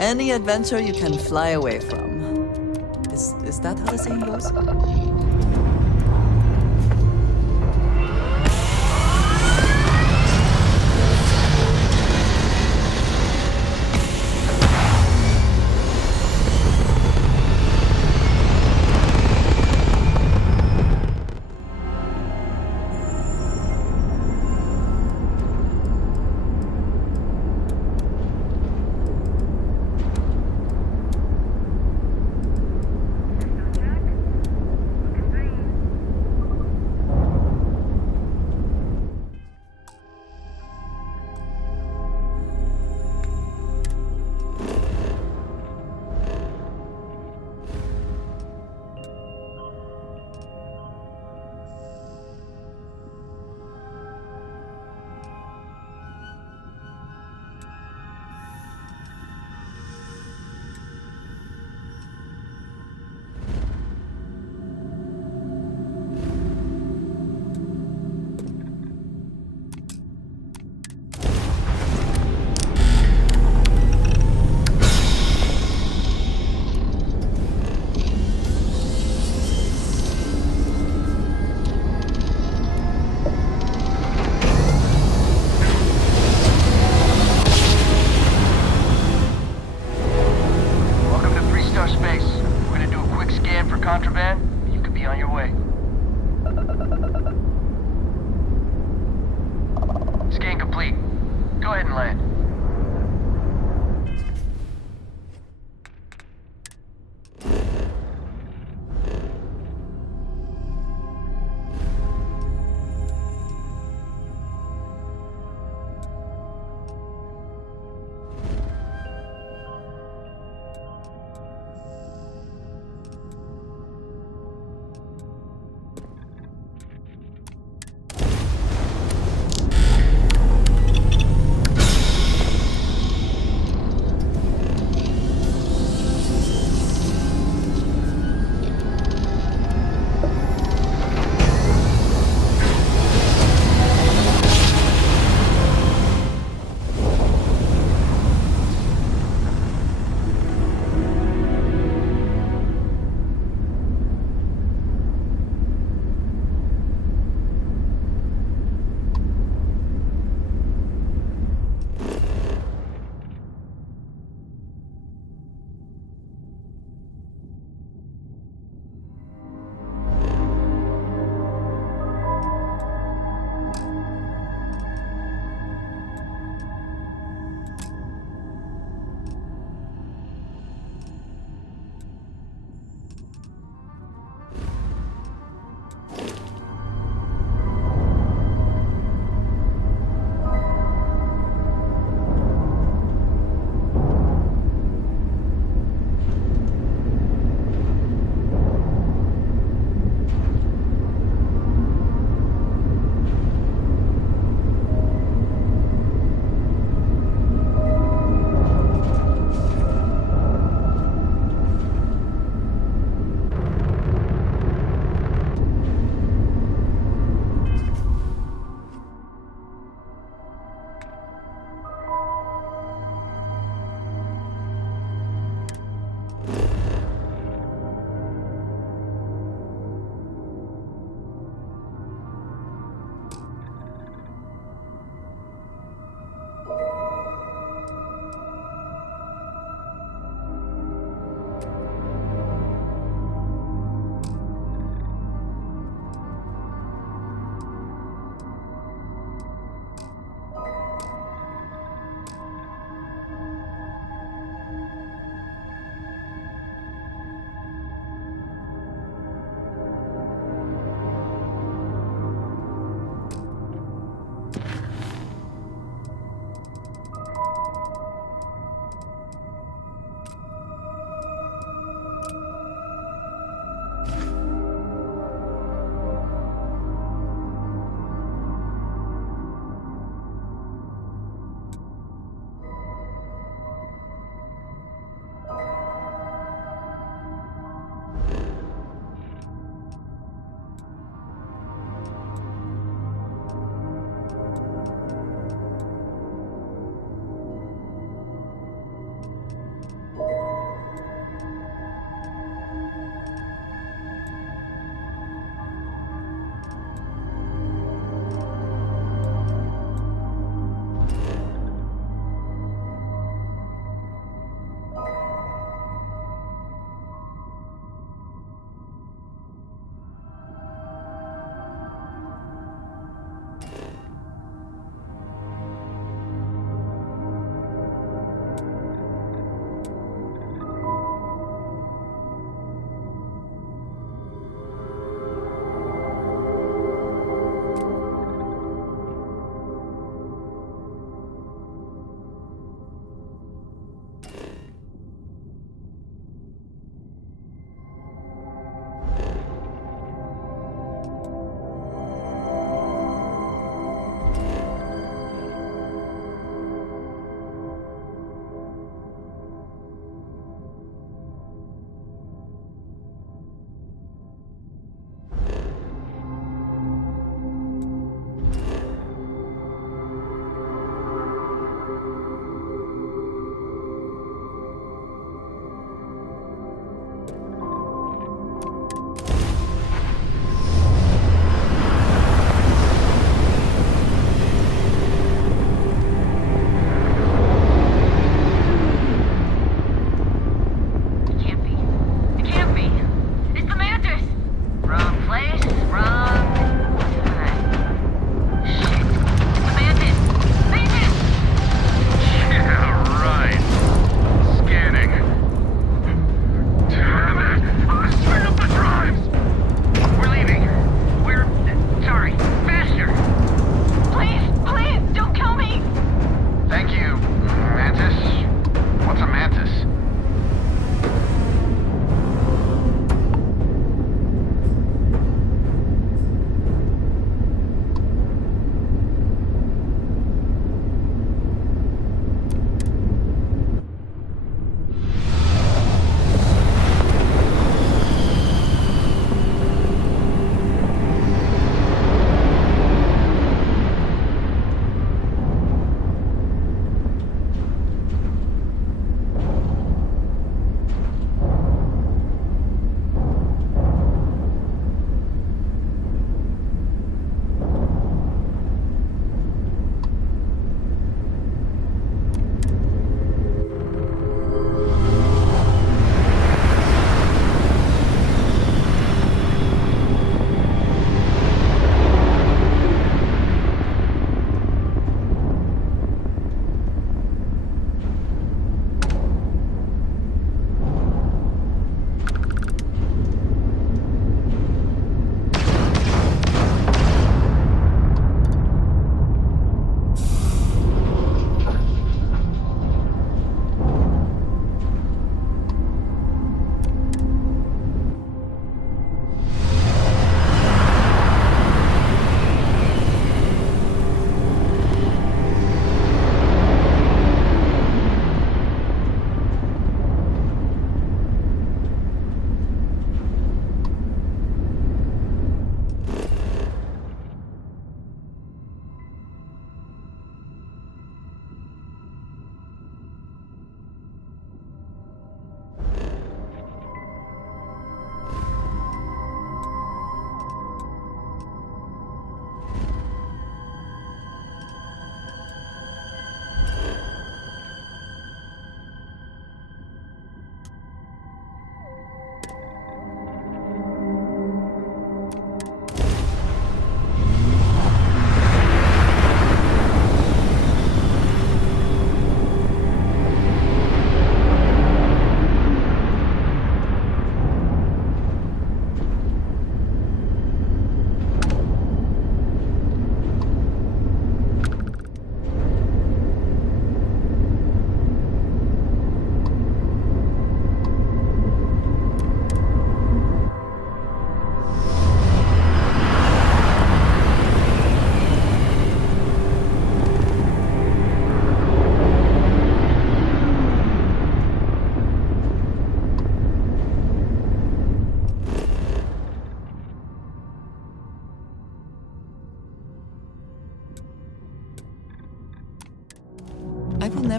Any adventure you can fly away from. Is that how the saying goes?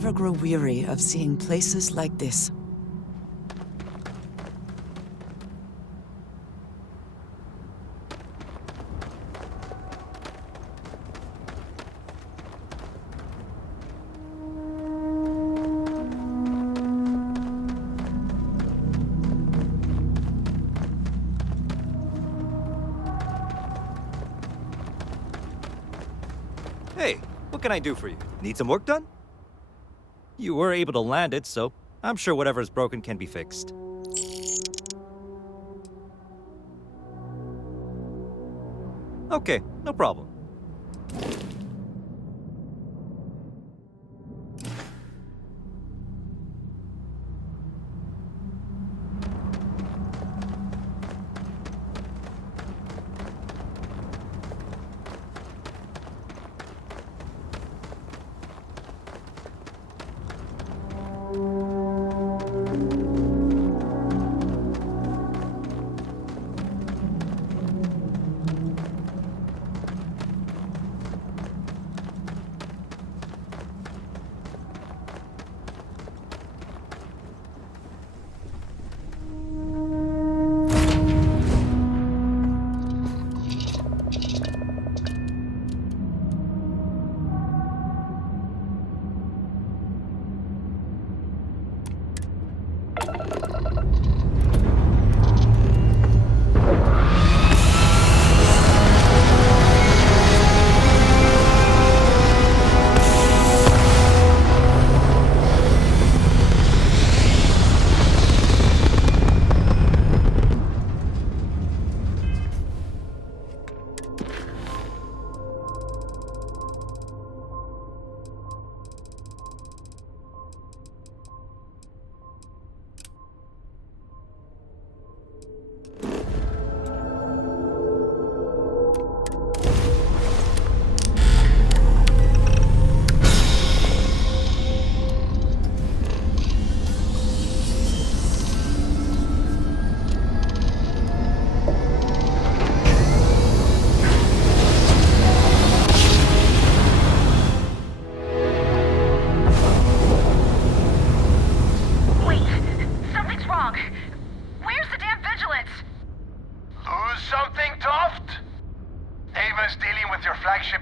never grow weary of seeing places like this. Hey, what can I do for you? Need some work done? You were able to land it, so I'm sure whatever is broken can be fixed. Okay, no problem.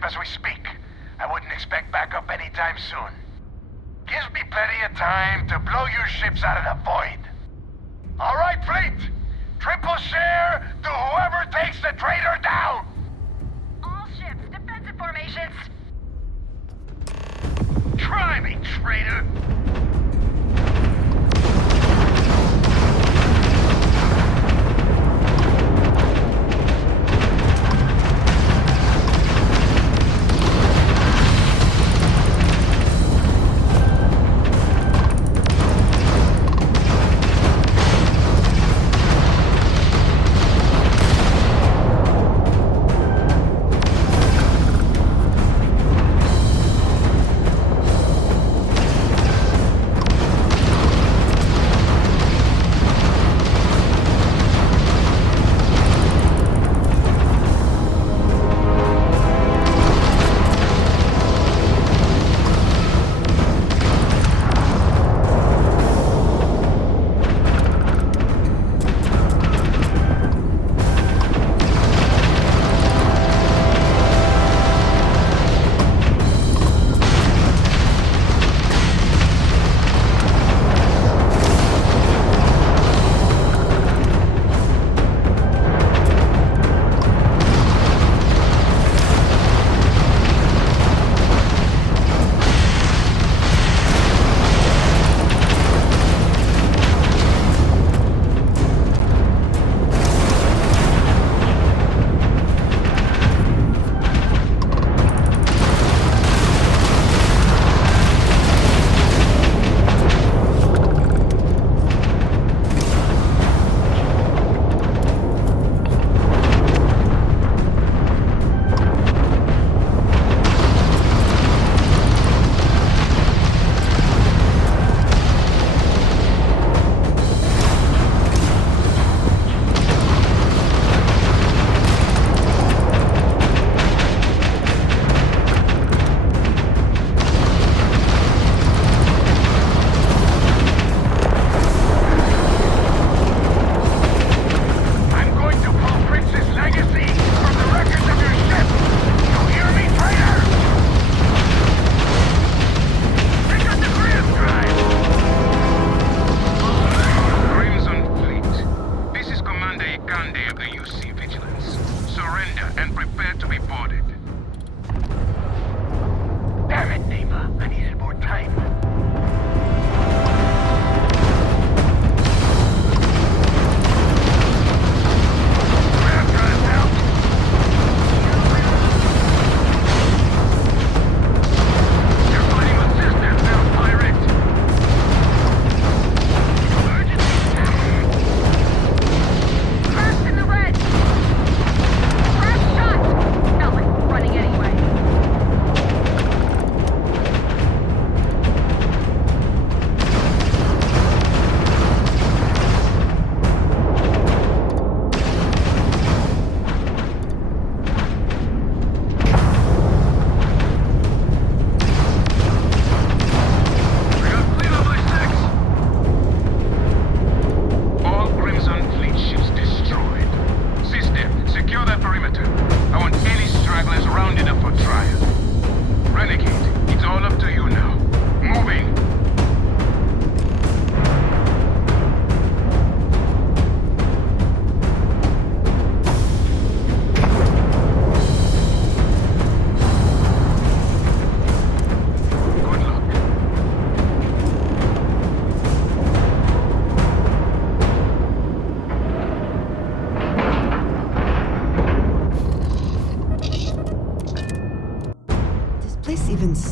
As we speak. I wouldn't expect backup anytime soon. Gives me plenty of time to blow your ships out of the void. All right, fleet! Triple share to whoever takes the traitor down! All ships, defensive formations. Try me, traitor!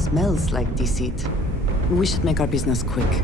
smells like deceit. We should make our business quick.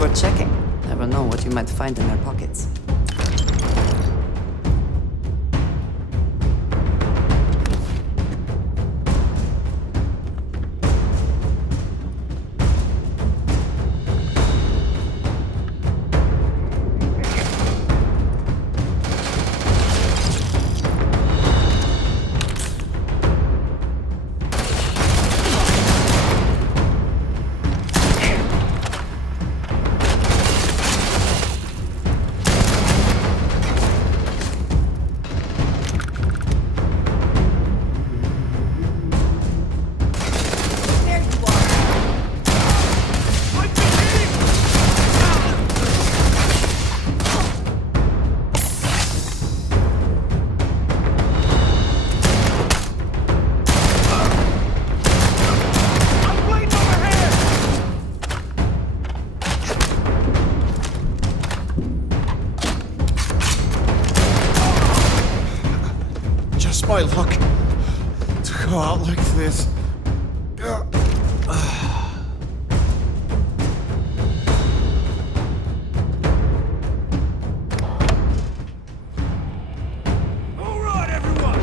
Worth checking. Never know what you might find in their pockets. My luck to go out like this. All right, everyone.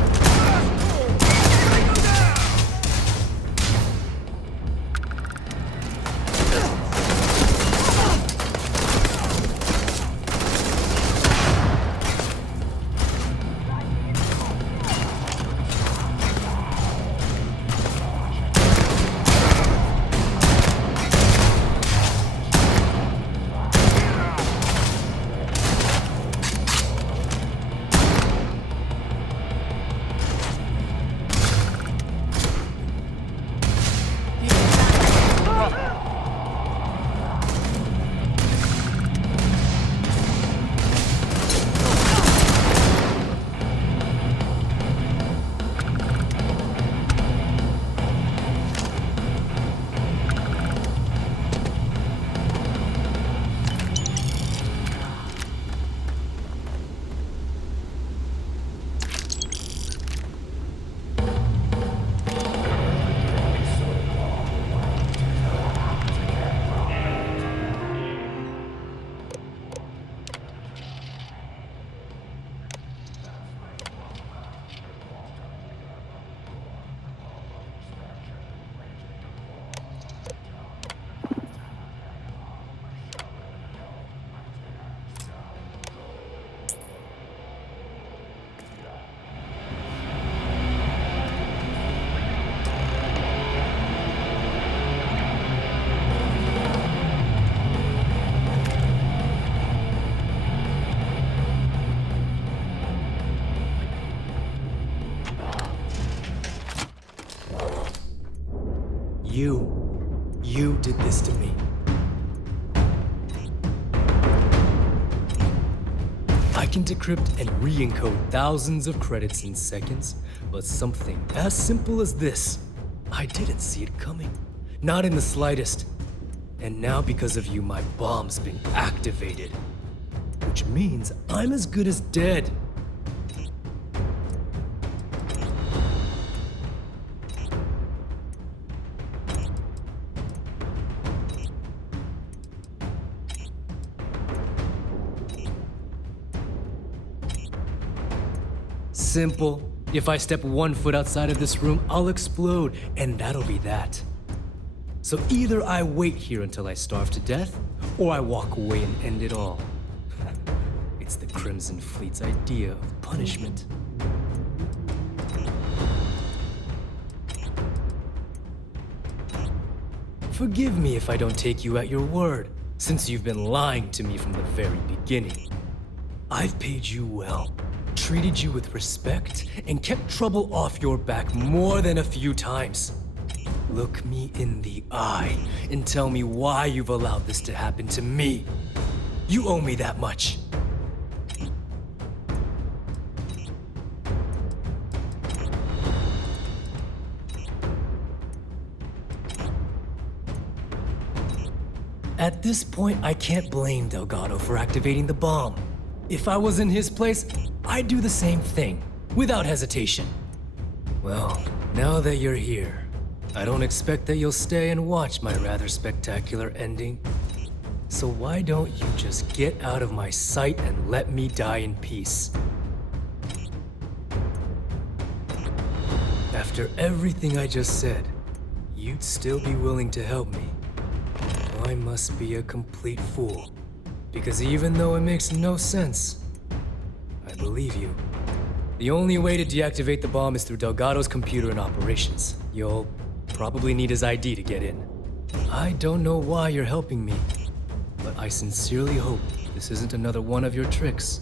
You did this to me. I can decrypt and re-encode thousands of credits in seconds, but something as simple as this, I didn't see it coming. Not in the slightest. And now because of you, my bomb's been activated. Which means I'm as good as dead. Simple. If I step 1 foot outside of this room, I'll explode, and that'll be that. So either I wait here until I starve to death, or I walk away and end it all. It's the Crimson Fleet's idea of punishment. Forgive me if I don't take you at your word, since you've been lying to me from the very beginning. I've paid you well, treated you with respect, and kept trouble off your back more than a few times. Look me in the eye and tell me why you've allowed this to happen to me. You owe me that much. At this point, I can't blame Delgado for activating the bomb. If I was in his place, I'd do the same thing, without hesitation. Well, now that you're here, I don't expect that you'll stay and watch my rather spectacular ending. So why don't you just get out of my sight and let me die in peace? After everything I just said, you'd still be willing to help me. I must be a complete fool. Because even though it makes no sense, I believe you. The only way to deactivate the bomb is through Delgado's computer and operations. You'll probably need his ID to get in. I don't know why you're helping me, but I sincerely hope this isn't another one of your tricks.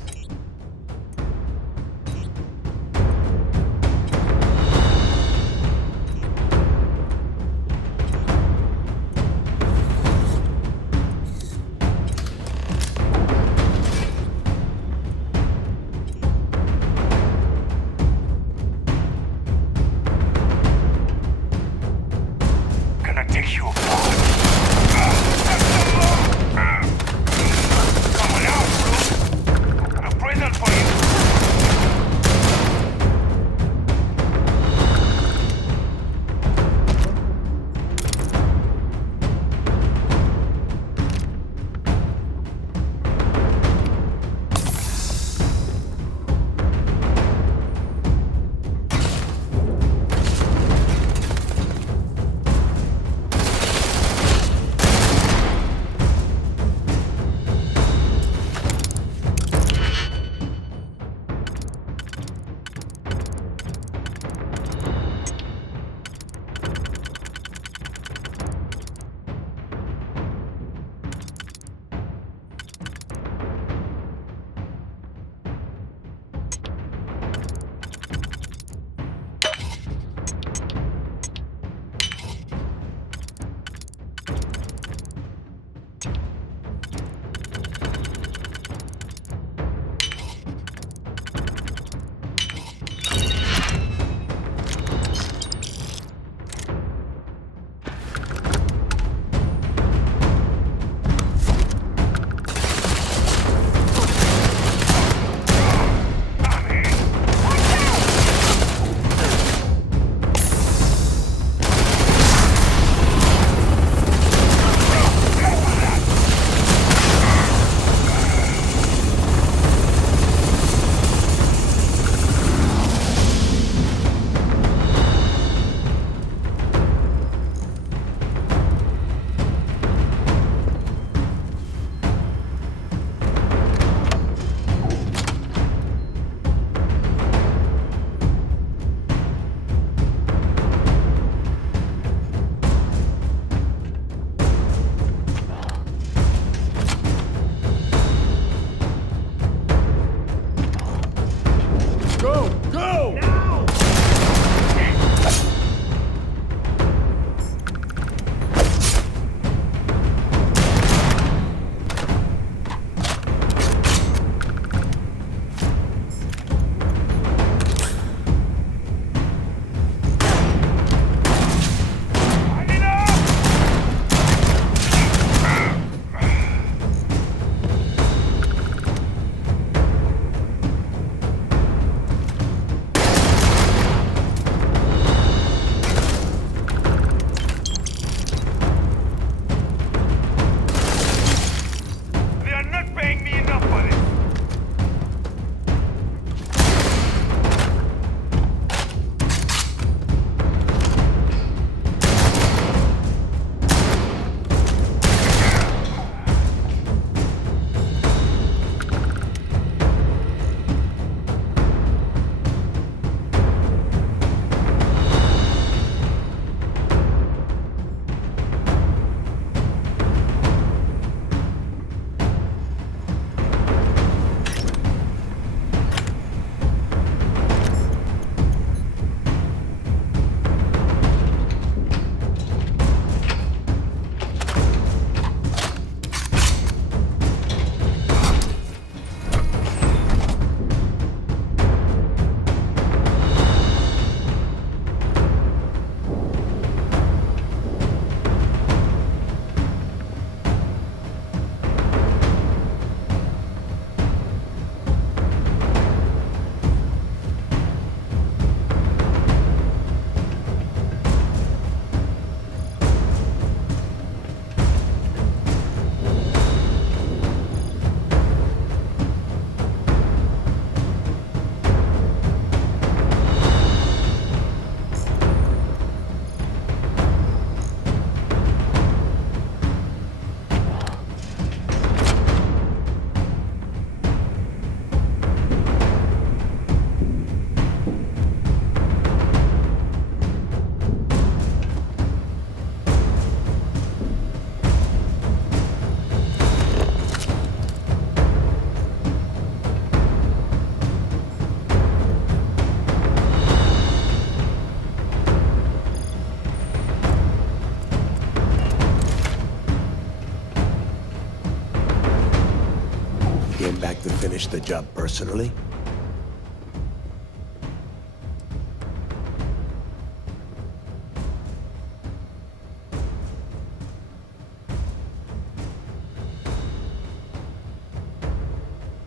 came back to finish the job personally?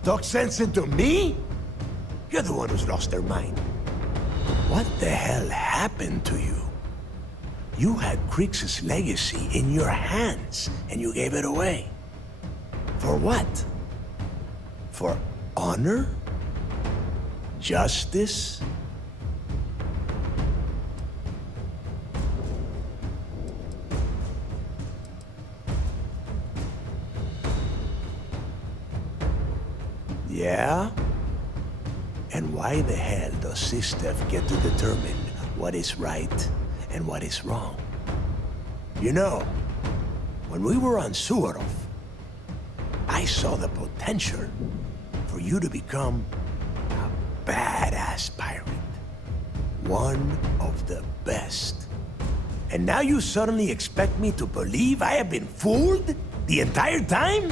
Talk sense into me? You're the one who's lost their mind. What the hell happened to you? You had Krix's legacy in your hands, and you gave it away. For what? For honor? Justice? Yeah? And why the hell does Sysdef get to determine what is right and what is wrong? You know, when we were on Suarov, I saw the potential for you to become a badass pirate. One of the best. And now you suddenly expect me to believe I have been fooled the entire time?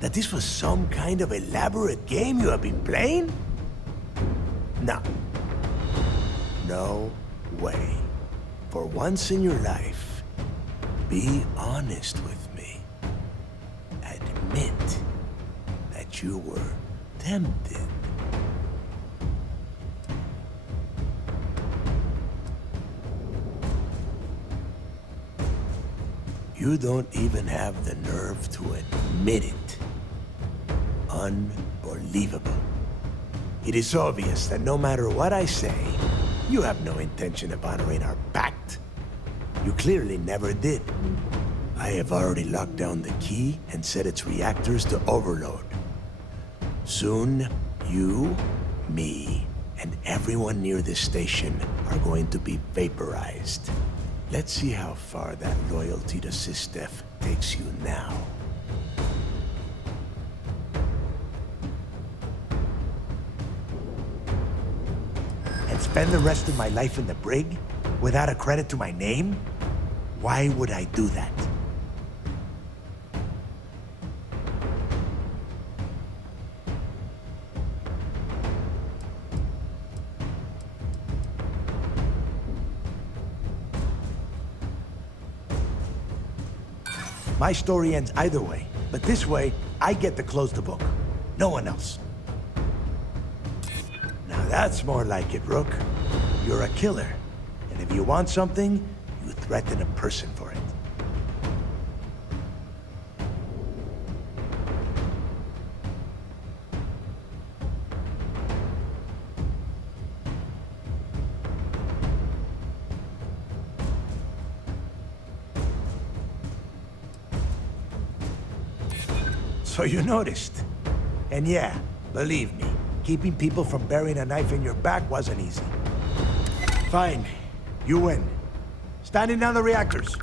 That this was some kind of elaborate game you have been playing? No. No way. For once in your life, be honest with me. Admit that you were tempted. You don't even have the nerve to admit it. Unbelievable. It is obvious that no matter what I say, you have no intention of honoring our pact. You clearly never did. I have already locked down the key and set its reactors to overload. Soon, you, me, and everyone near this station are going to be vaporized. Let's see how far that loyalty to Sysdef takes you now. And spend the rest of my life in the brig without a credit to my name? Why would I do that? My story ends either way, but this way, I get to close the book. No one else. Now that's more like it, Rook. You're a killer, and if you want something, you threaten a person for it. So you noticed. And yeah, believe me, keeping people from burying a knife in your back wasn't easy. Fine, you win. Standing down the reactors.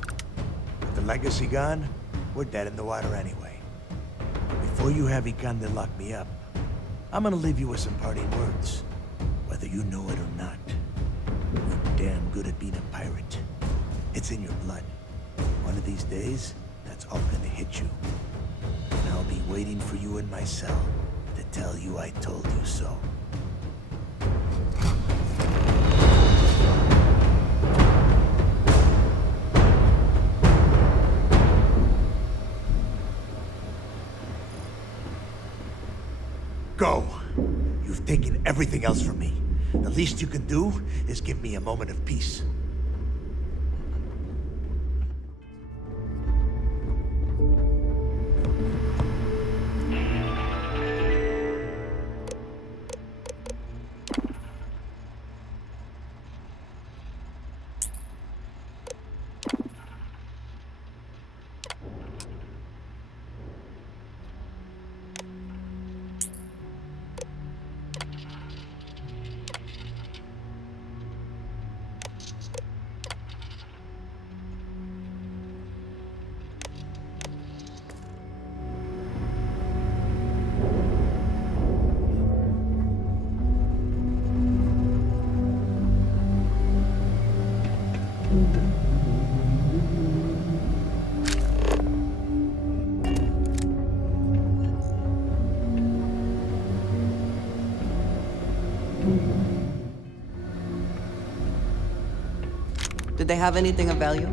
With the legacy gone, we're dead in the water anyway. Before you have Ikande lock me up, I'm gonna leave you with some parting words. Whether you know it or not, you're damn good at being a pirate. It's in your blood. One of these days, that's all gonna hit you. And I'll be waiting for you in my cell to tell you I told you so. Go! You've taken everything else from me. The least you can do is give me a moment of peace. Did they have anything of value?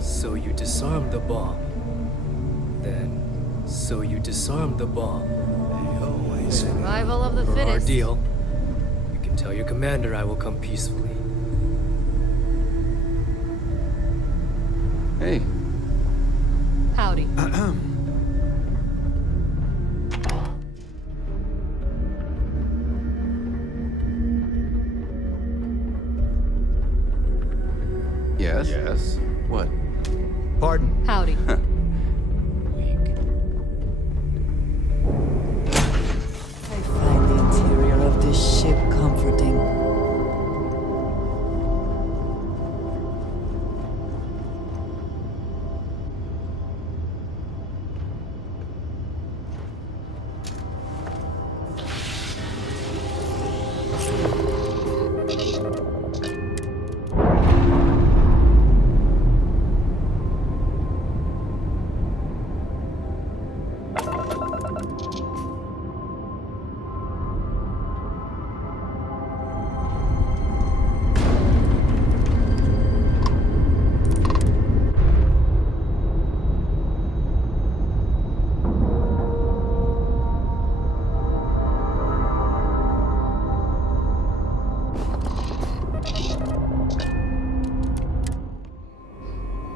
So you disarmed the bomb. Then, so you disarmed the bomb. Survival of the For our fittest. deal, you can tell your commander I will come peacefully. Hey. Howdy. Yes? Yes. What? Pardon. Howdy. Weak. I find the interior of this ship comforting.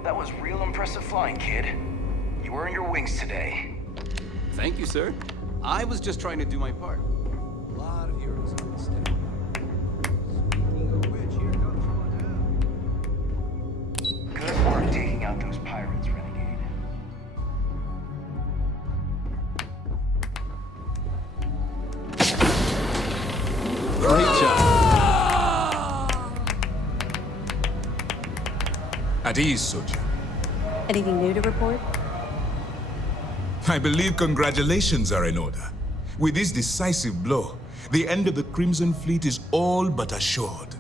That was real impressive flying, kid. You earned your wings today. Thank you, sir. I was just trying to do my part. A lot of heroes on this day. Speaking of which, here comes one down. Good work taking out those pirates, Renegade. Great job. At ease, soldier. Anything new to report? I believe congratulations are in order. With this decisive blow, the end of the Crimson Fleet is all but assured.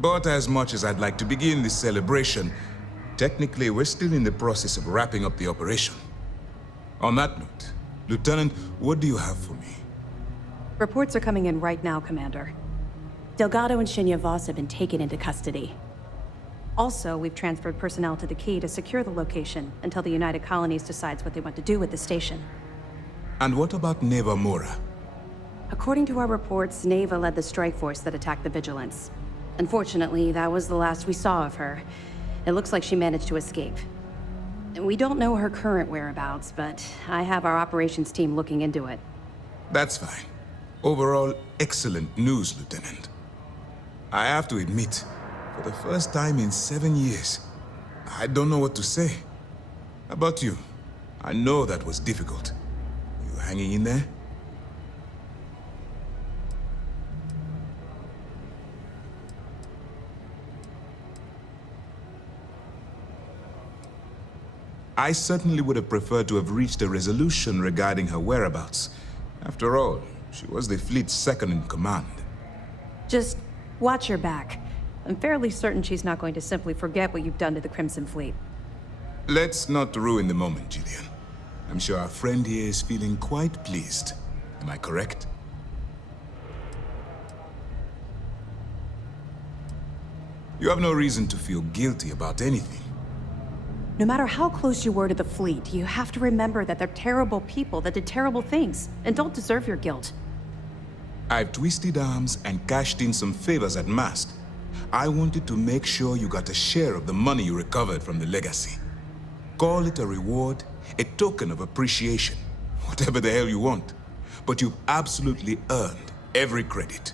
But as much as I'd like to begin this celebration, technically we're still in the process of wrapping up the operation. On that note, Lieutenant, what do you have for me? Reports are coming in right now, Commander. Delgado and Shinya Voss have been taken into custody. Also, we've transferred personnel to the Key to secure the location until the United Colonies decides what they want to do with the station. And what about Neva Mora? According to our reports, Neva led the strike force that attacked the Vigilance. Unfortunately, that was the last we saw of her. It looks like she managed to escape. We don't know her current whereabouts, but I have our operations team looking into it. That's fine. Overall, excellent news, Lieutenant. I have to admit, for the first time in 7 years, I don't know what to say. How about you? I know that was difficult. You hanging in there? I certainly would have preferred to have reached a resolution regarding her whereabouts. After all, she was the fleet's second in command. Just watch your back. I'm fairly certain she's not going to simply forget what you've done to the Crimson Fleet. Let's not ruin the moment, Gillian. I'm sure our friend here is feeling quite pleased. Am I correct? You have no reason to feel guilty about anything. No matter how close you were to the fleet, you have to remember that they're terrible people that did terrible things and don't deserve your guilt. I've twisted arms and cashed in some favors at Mast. I wanted to make sure you got a share of the money you recovered from the legacy. Call it a reward, a token of appreciation, whatever the hell you want. But you've absolutely earned every credit.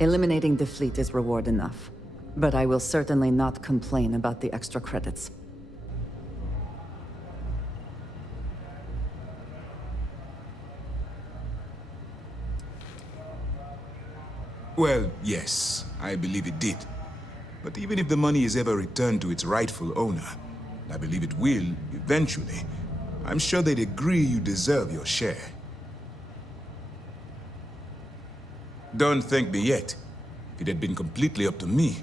Eliminating the fleet is reward enough. But I will certainly not complain about the extra credits. Well, yes, I believe it did. But even if the money is ever returned to its rightful owner, I believe it will, eventually, I'm sure they'd agree you deserve your share. Don't thank me yet. If it had been completely up to me,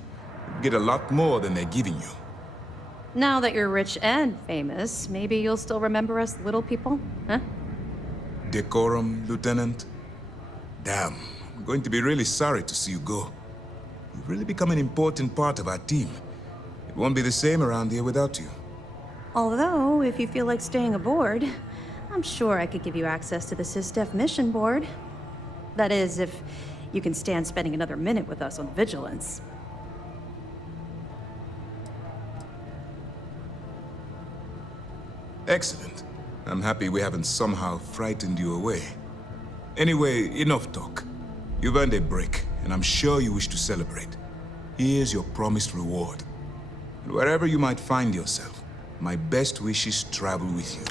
you'd get a lot more than they're giving you. Now that you're rich and famous, maybe you'll still remember us little people, huh? Decorum, Lieutenant? Damn, I'm going to be really sorry to see you go. You've really become an important part of our team. It won't be the same around here without you. Although, if you feel like staying aboard, I'm sure I could give you access to the Sysdef mission board. That is, if you can stand spending another minute with us on Vigilance. Excellent. I'm happy we haven't somehow frightened you away. Anyway, enough talk. You've earned a break, and I'm sure you wish to celebrate. Here's your promised reward. And wherever you might find yourself, my best wishes travel with you.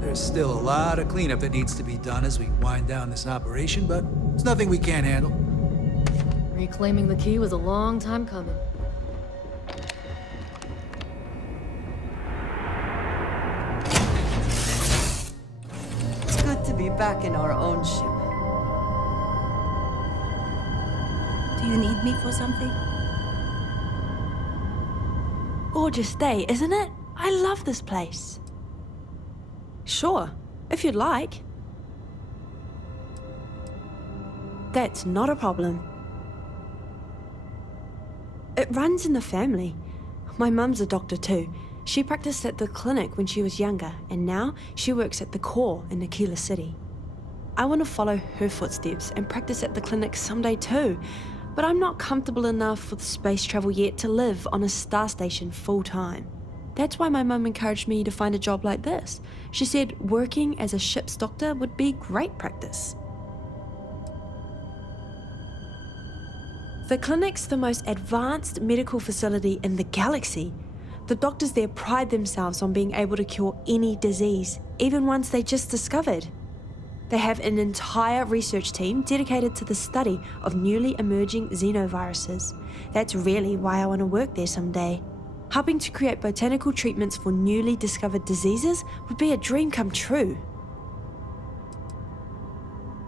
There's still a lot of cleanup that needs to be done as we wind down this operation, but it's nothing we can't handle. Reclaiming the key was a long time coming. It's good to be back in our own ship. Do you need me for something? Gorgeous day, isn't it? I love this place. Sure, if you'd like. That's not a problem. It runs in the family. My mum's a doctor too. She practiced at the clinic when she was younger, and now she works at the core in Aquila City. I want to follow her footsteps and practice at the clinic someday too, but I'm not comfortable enough with space travel yet to live on a star station full-time. That's why my mum encouraged me to find a job like this. She said working as a ship's doctor would be great practice. The clinic's the most advanced medical facility in the galaxy. The doctors there pride themselves on being able to cure any disease, even ones they just discovered. They have an entire research team dedicated to the study of newly emerging xenoviruses. That's really why I want to work there someday. Helping to create botanical treatments for newly discovered diseases would be a dream come true.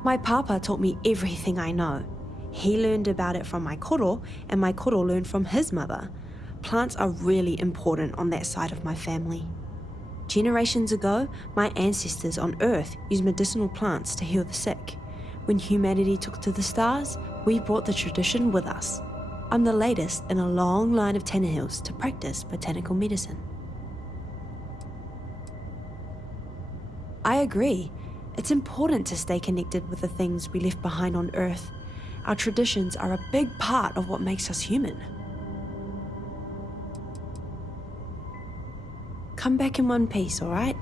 My papa taught me everything I know. He learned about it from my koro, and my koro learned from his mother. Plants are really important on that side of my family. Generations ago, my ancestors on Earth used medicinal plants to heal the sick. When humanity took to the stars, we brought the tradition with us. I'm the latest in a long line of Tannehills to practice botanical medicine. I agree. It's important to stay connected with the things we left behind on Earth. Our traditions are a big part of what makes us human. Come back in one piece, all right?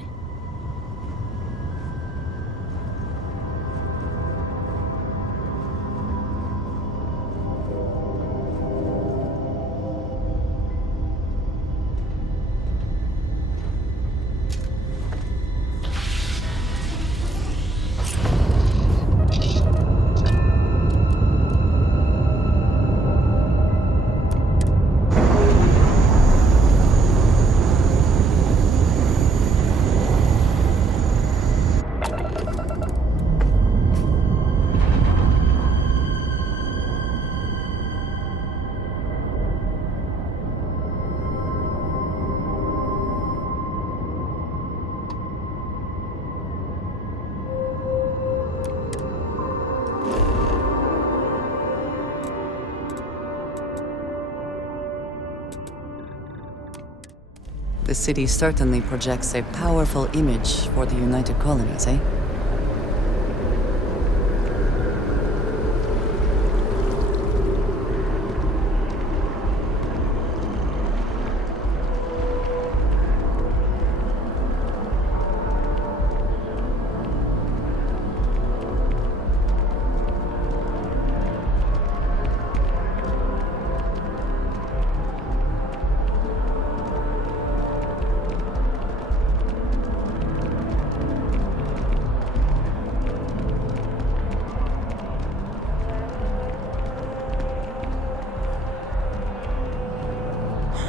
The city certainly projects a powerful image for the United Colonies, eh?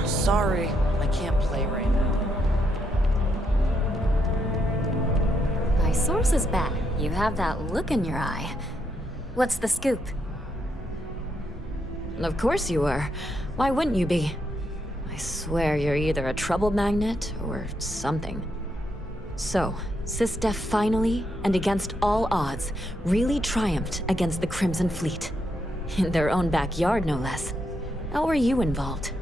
Sorry, I can't play right now. My sources bet you have that look in your eye. What's the scoop? Of course you are. Why wouldn't you be? I swear you're either a trouble magnet or something. So, Sysdef finally, and against all odds, really triumphed against the Crimson Fleet. In their own backyard, no less. How were you involved?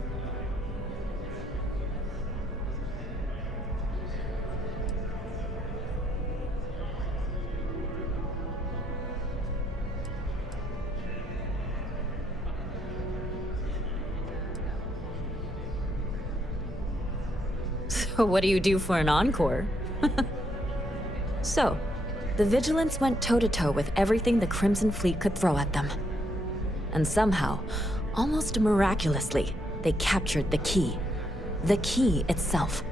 So what do you do for an encore? So, the Vigilance went toe-to-toe with everything the Crimson Fleet could throw at them. And somehow, almost miraculously, they captured the key. The key itself.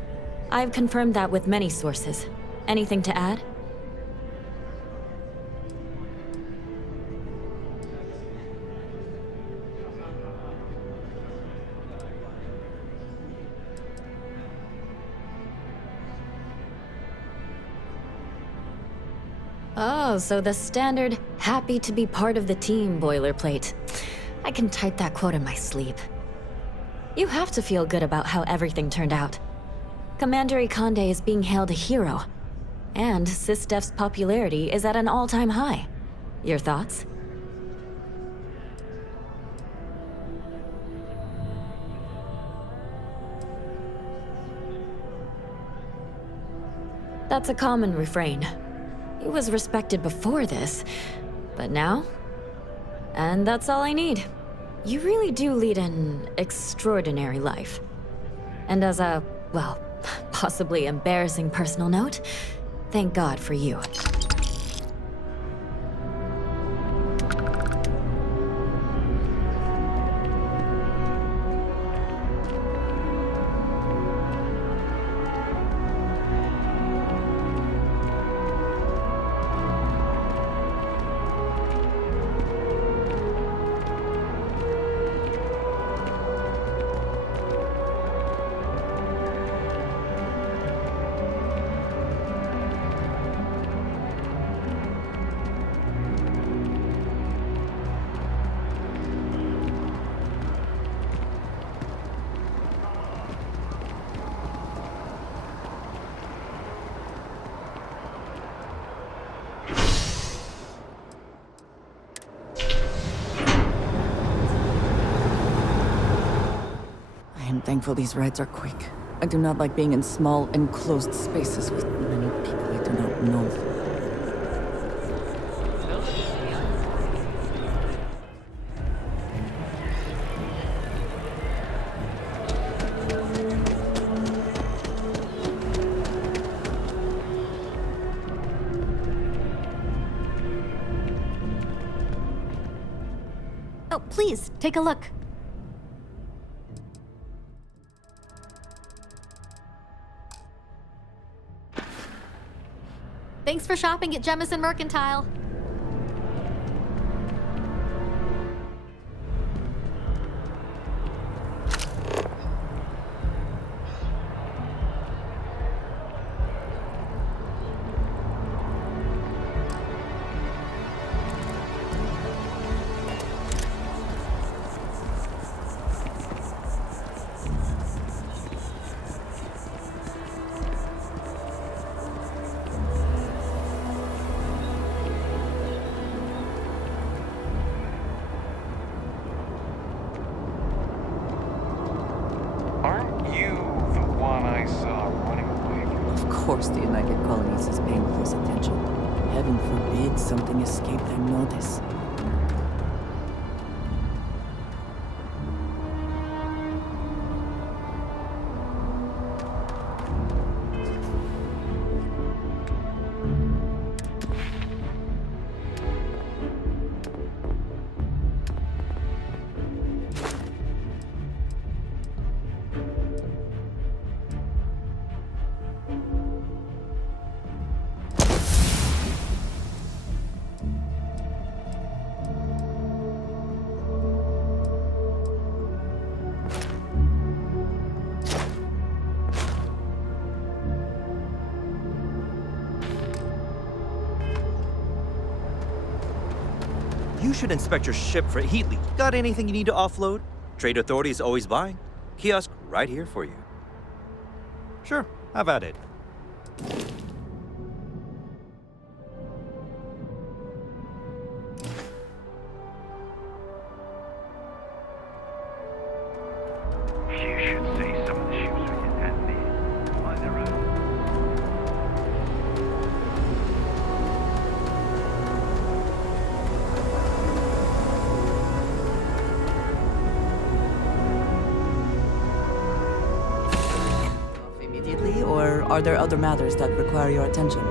I've confirmed that with many sources. Anything to add? Oh, so the standard happy to be part of the team boilerplate. I can type that quote in my sleep. You have to feel good about how everything turned out. Commander Ikonde is being hailed a hero. And Sysdef's popularity is at an all-time high. Your thoughts? That's a common refrain. He was respected before this, but now? And that's all I need. You really do lead an extraordinary life. And as a, well, possibly embarrassing personal note, thank God for you. I am thankful these rides are quick. I do not like being in small, enclosed spaces with many people I do not No. Oh, please, take a look. Thanks for shopping at Jemison Mercantile. Aren't you the one I saw running away? Of course the United Colonies is paying close attention. Heaven forbid something escape their notice. You should inspect your ship for heat leak. Got anything you need to offload? Trade Authority is always buying. Kiosk right here for you. Sure, have at it. You should see some of the ships we can hand me on their own. Immediately, or are there other matters that require your attention?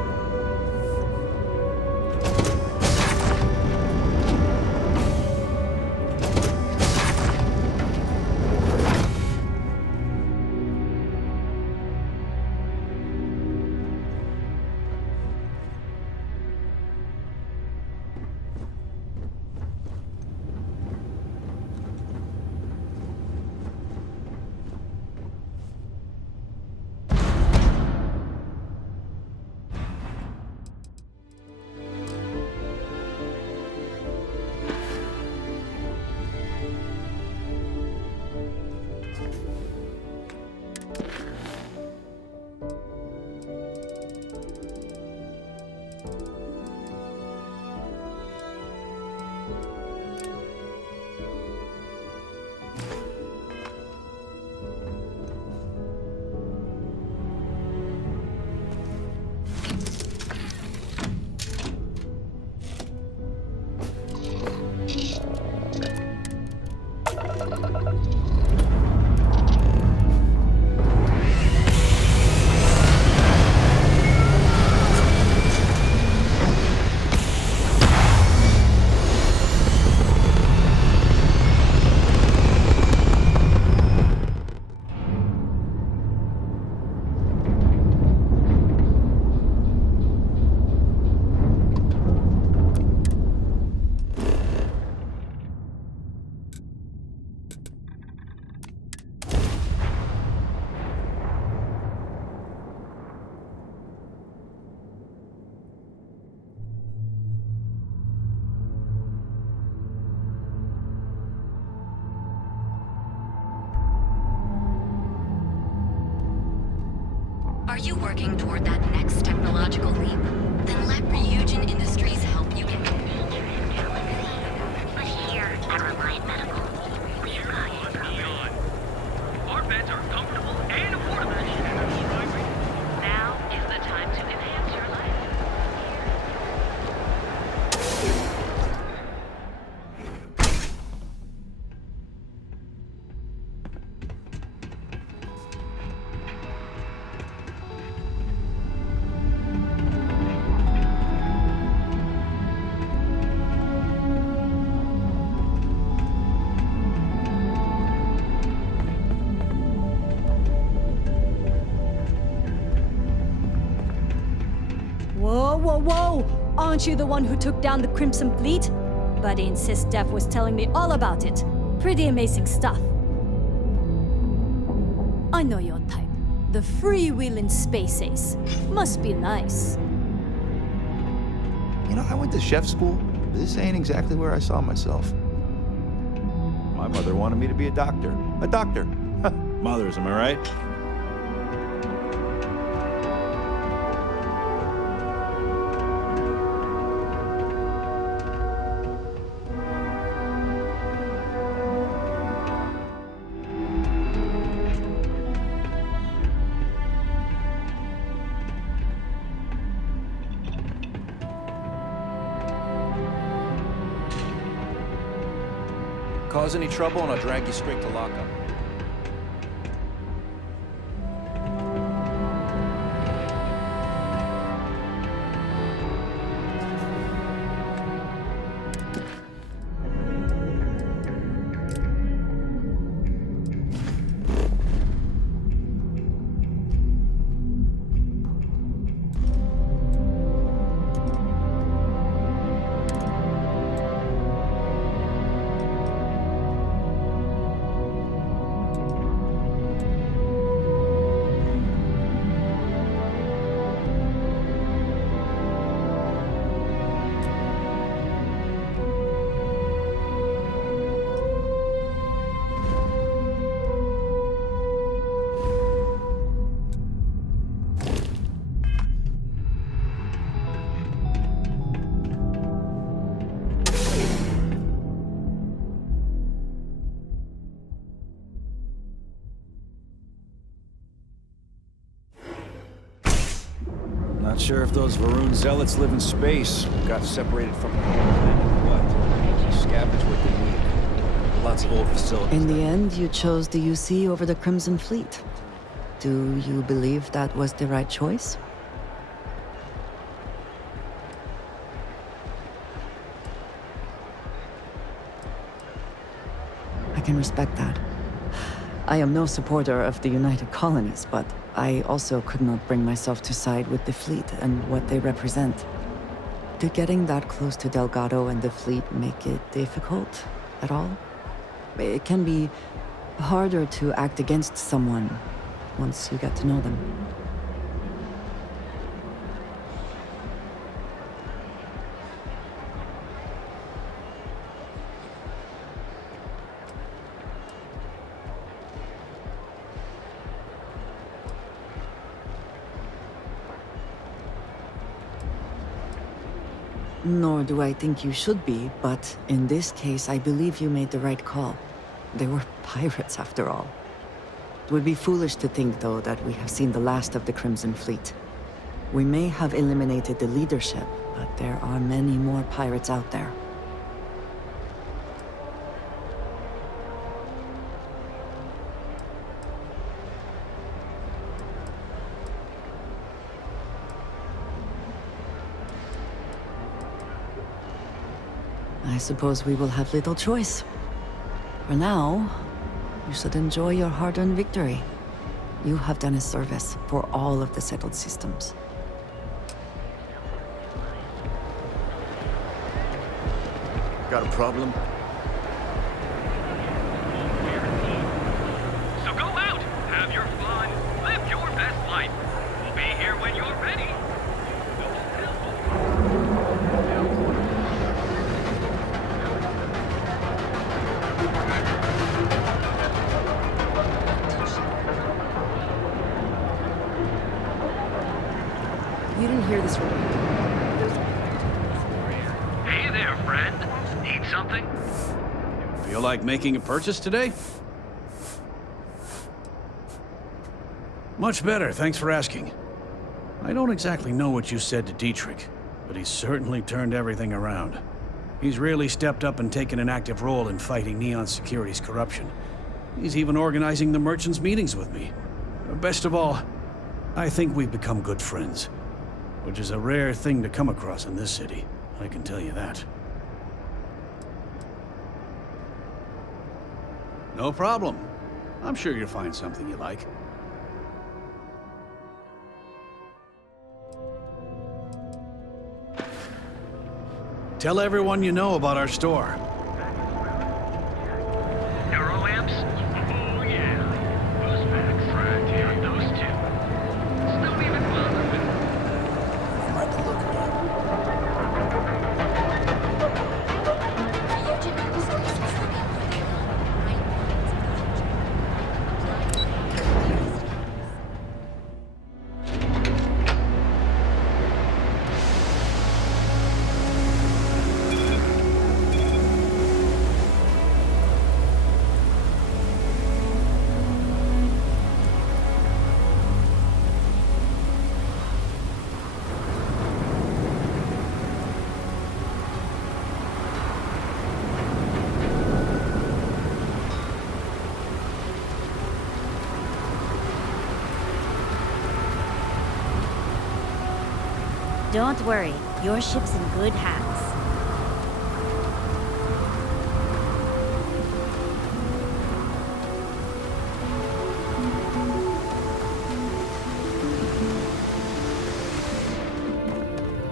Are you working toward that next technological leap? Then let Ryujin Industries help you get But here at Reliant Medical, we've got you covered. Our beds are comfortable and affordable. Now is the time to enhance your life. Whoa, whoa, whoa! Aren't you the one who took down the Crimson Fleet? Buddy in Sysdef was telling me all about it. Pretty amazing stuff. I know your type. The freewheeling space ace. Must be nice. You know, I went to chef school. This ain't exactly where I saw myself. My mother wanted me to be a doctor. A doctor. Mothers, am I right? Cause any trouble and I'll drag you straight to lockup. Not sure if those Varun zealots live in space. Got separated from the what? Scavenge what they need. Lots of old facilities. In the end, you chose the UC over the Crimson Fleet. Do you believe that was the right choice? I can respect that. I am no supporter of the United Colonies, but I also could not bring myself to side with the fleet and what they represent. Did getting that close to Delgado and the fleet make it difficult at all? It can be harder to act against someone once you get to know them. Nor do I think you should be, but in this case, I believe you made the right call. They were pirates, after all. It would be foolish to think, though, that we have seen the last of the Crimson Fleet. We may have eliminated the leadership, but there are many more pirates out there. I suppose we will have little choice. For now, you should enjoy your hard-earned victory. You have done a service for all of the settled systems. Got a problem? So go out, have your fun, live your best life. We'll be here when you're ready. You didn't hear this from me. Hey there, friend. Need something? Feel like making a purchase today? Much better, thanks for asking. I don't exactly know what you said to Dietrich, but he's certainly turned everything around. He's really stepped up and taken an active role in fighting Neon Security's corruption. He's even organizing the merchants' meetings with me. Best of all, I think we've become good friends. Which is a rare thing to come across in this city, I can tell you that. No problem. I'm sure you'll find something you like. Tell everyone you know about our store. Neuroamps? Oh yeah. Who's back Friday on those two? Don't even bother with it. Don't worry, your ship's in good hands.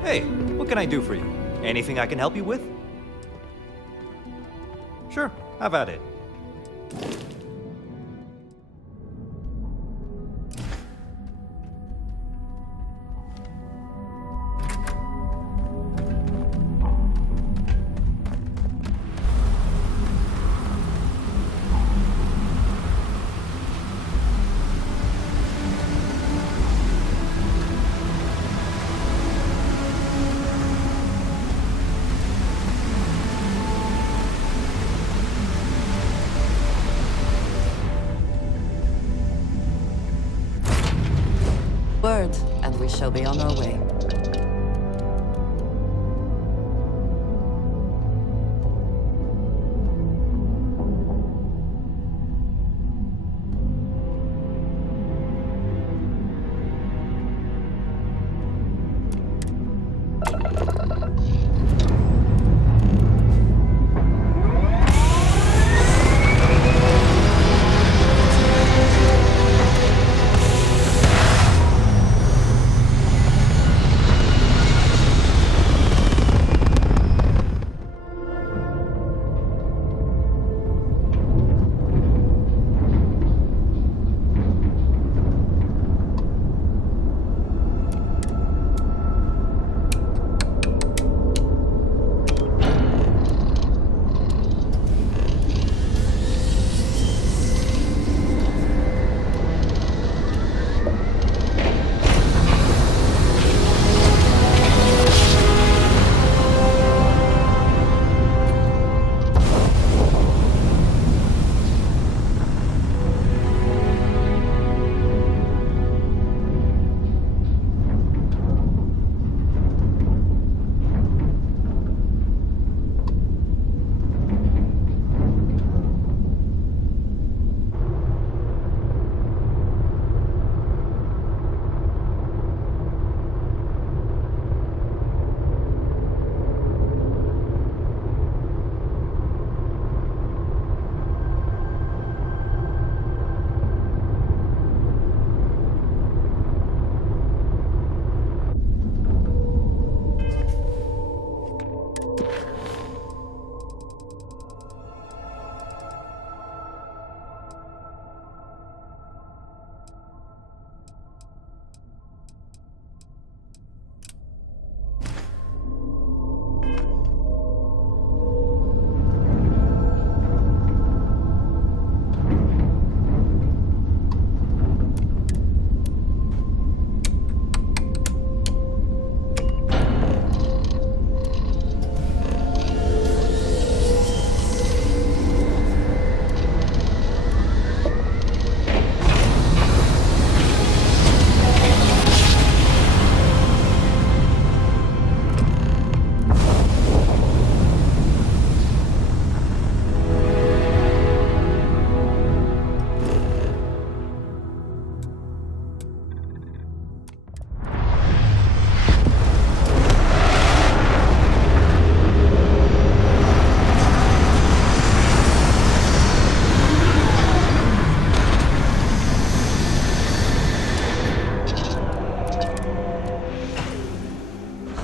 Hey, what can I do for you? Anything I can help you with? Sure, have at it. Word, and we shall be on our way.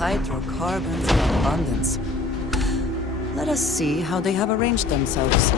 Hydrocarbons in abundance. us see how they have arranged themselves.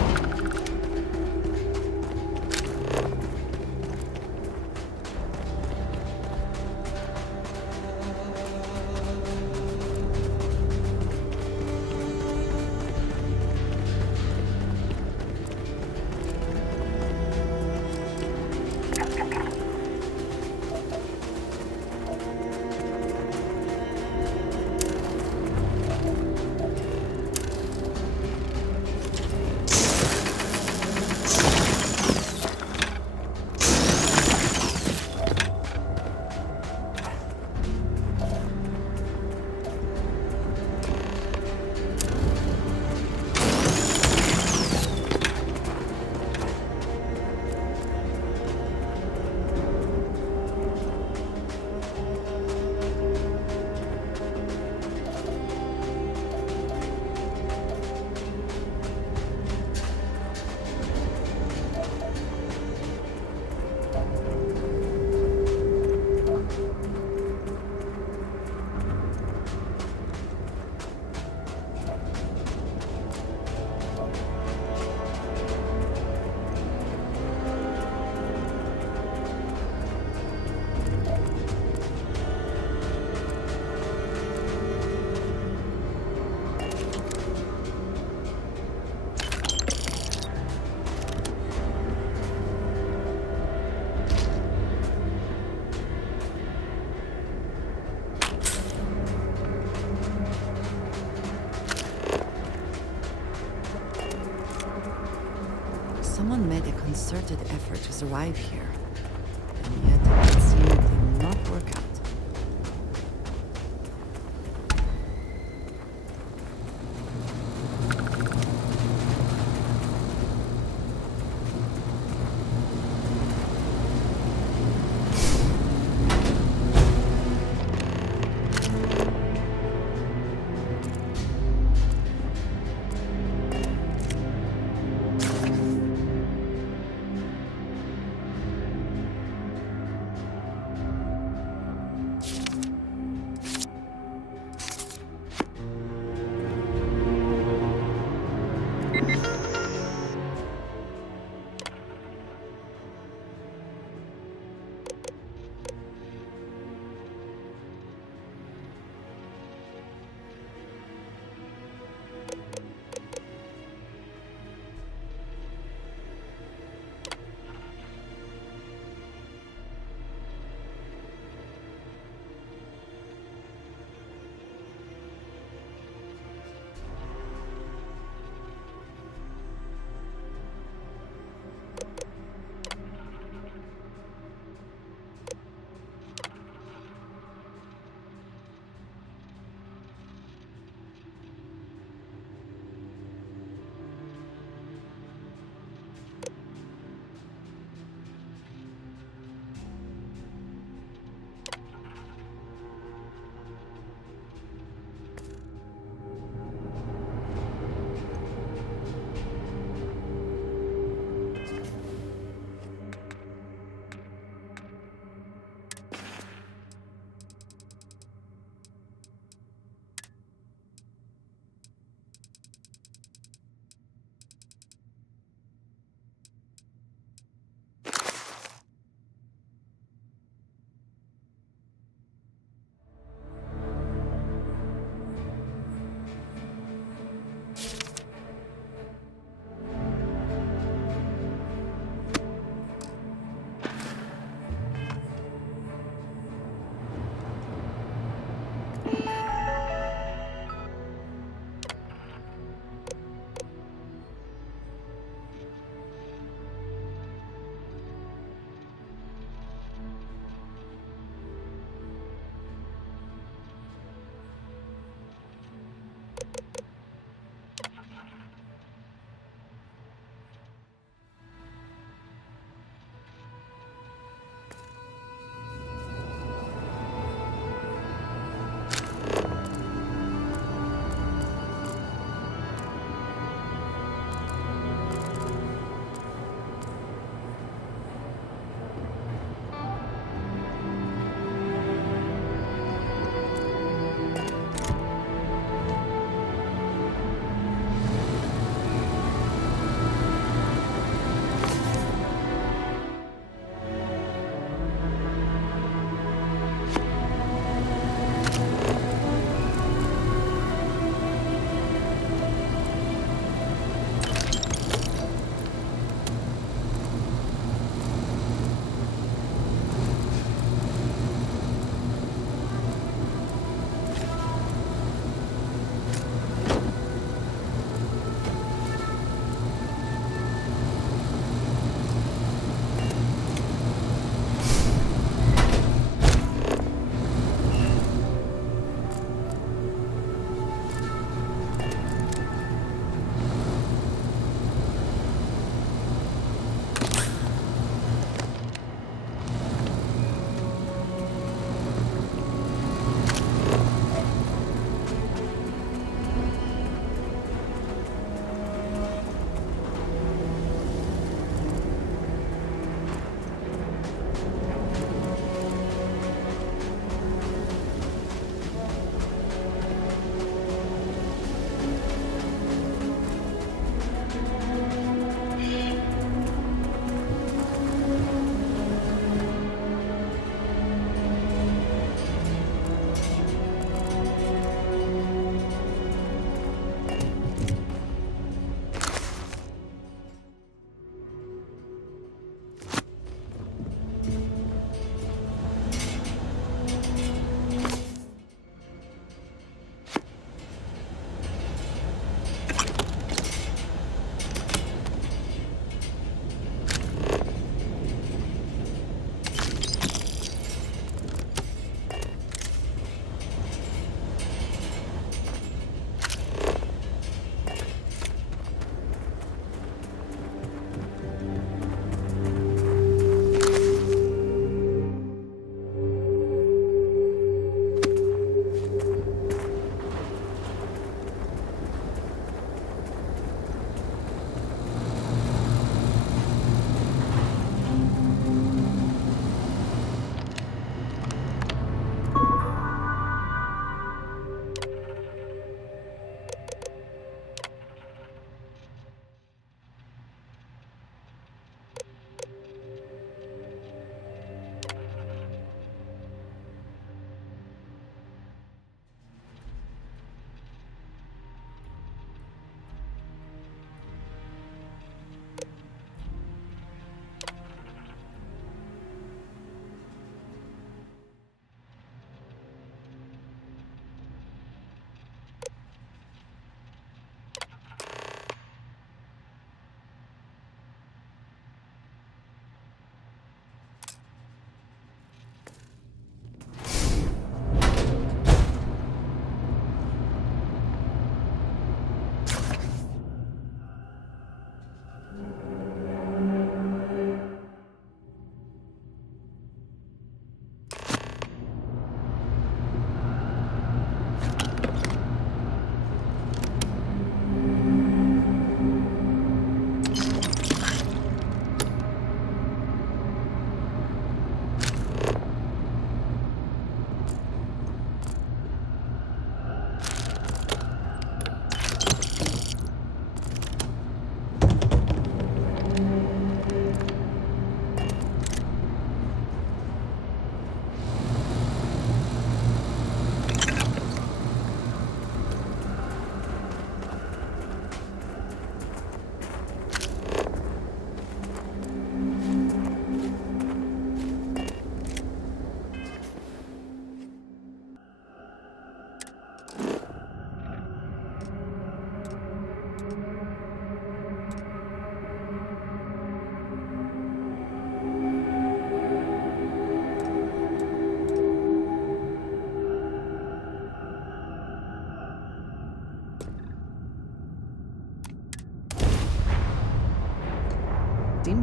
Someone made a concerted effort to survive here, and yet it seemed it did not work out.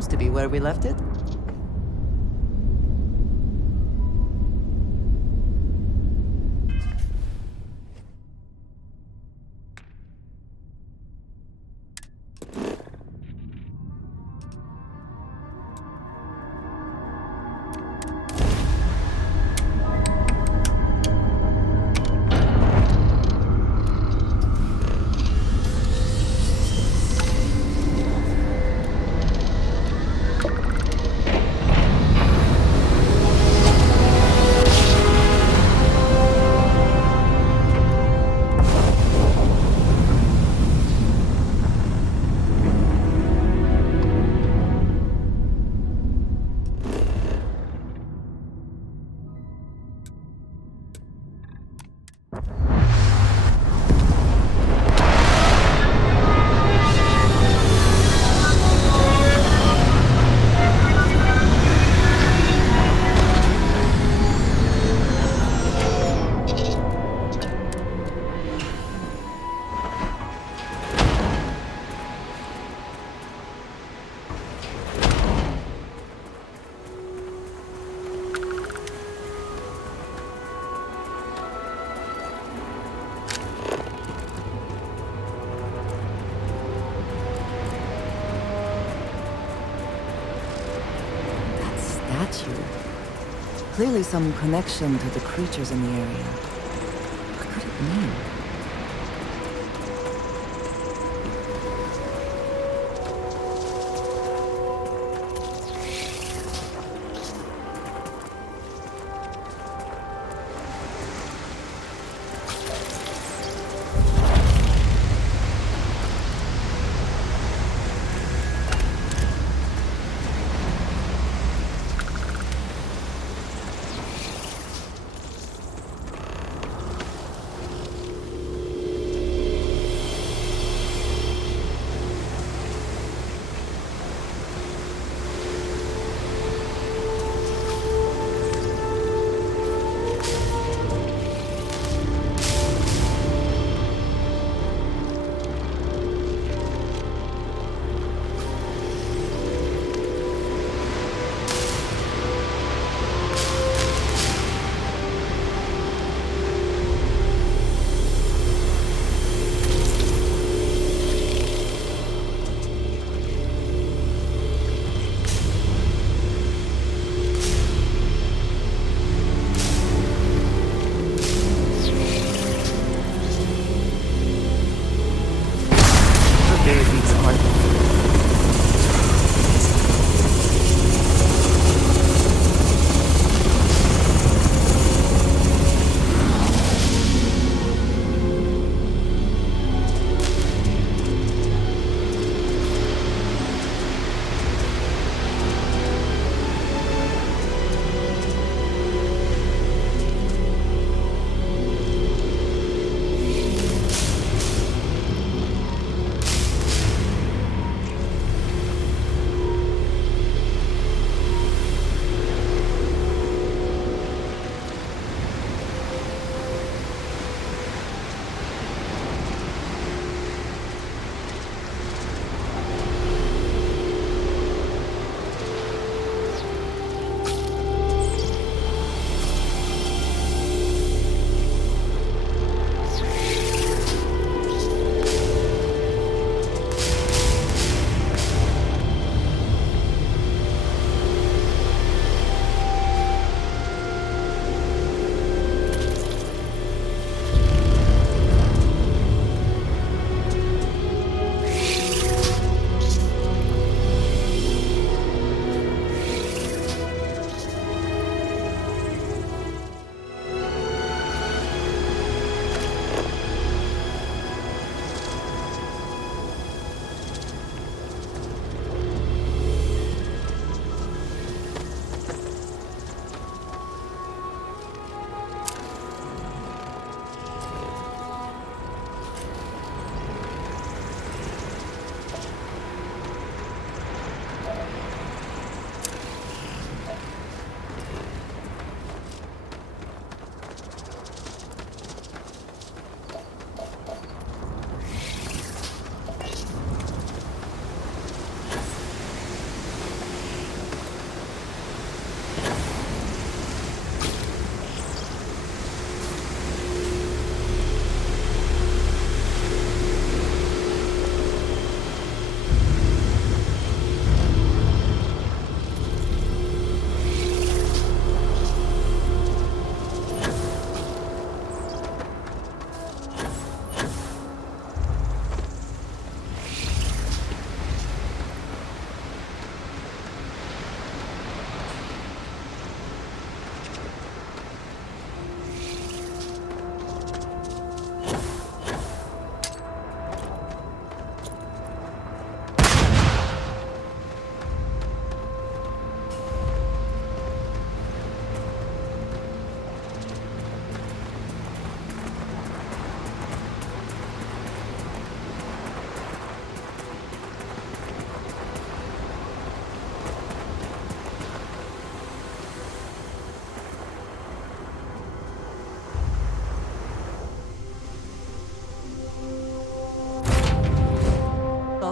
seems to be where we left it. Clearly some connection to the creatures in the area. What could it mean?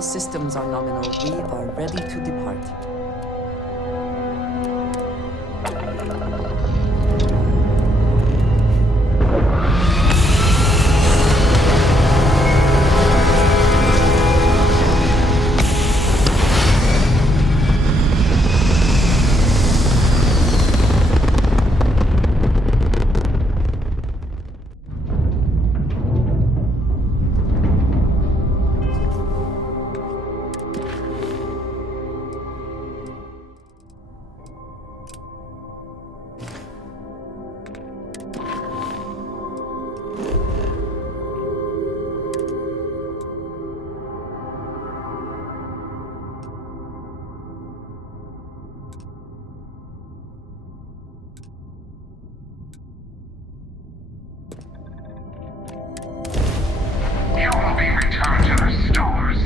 systems are nominal, we are ready to depart. You will be returned to the stores.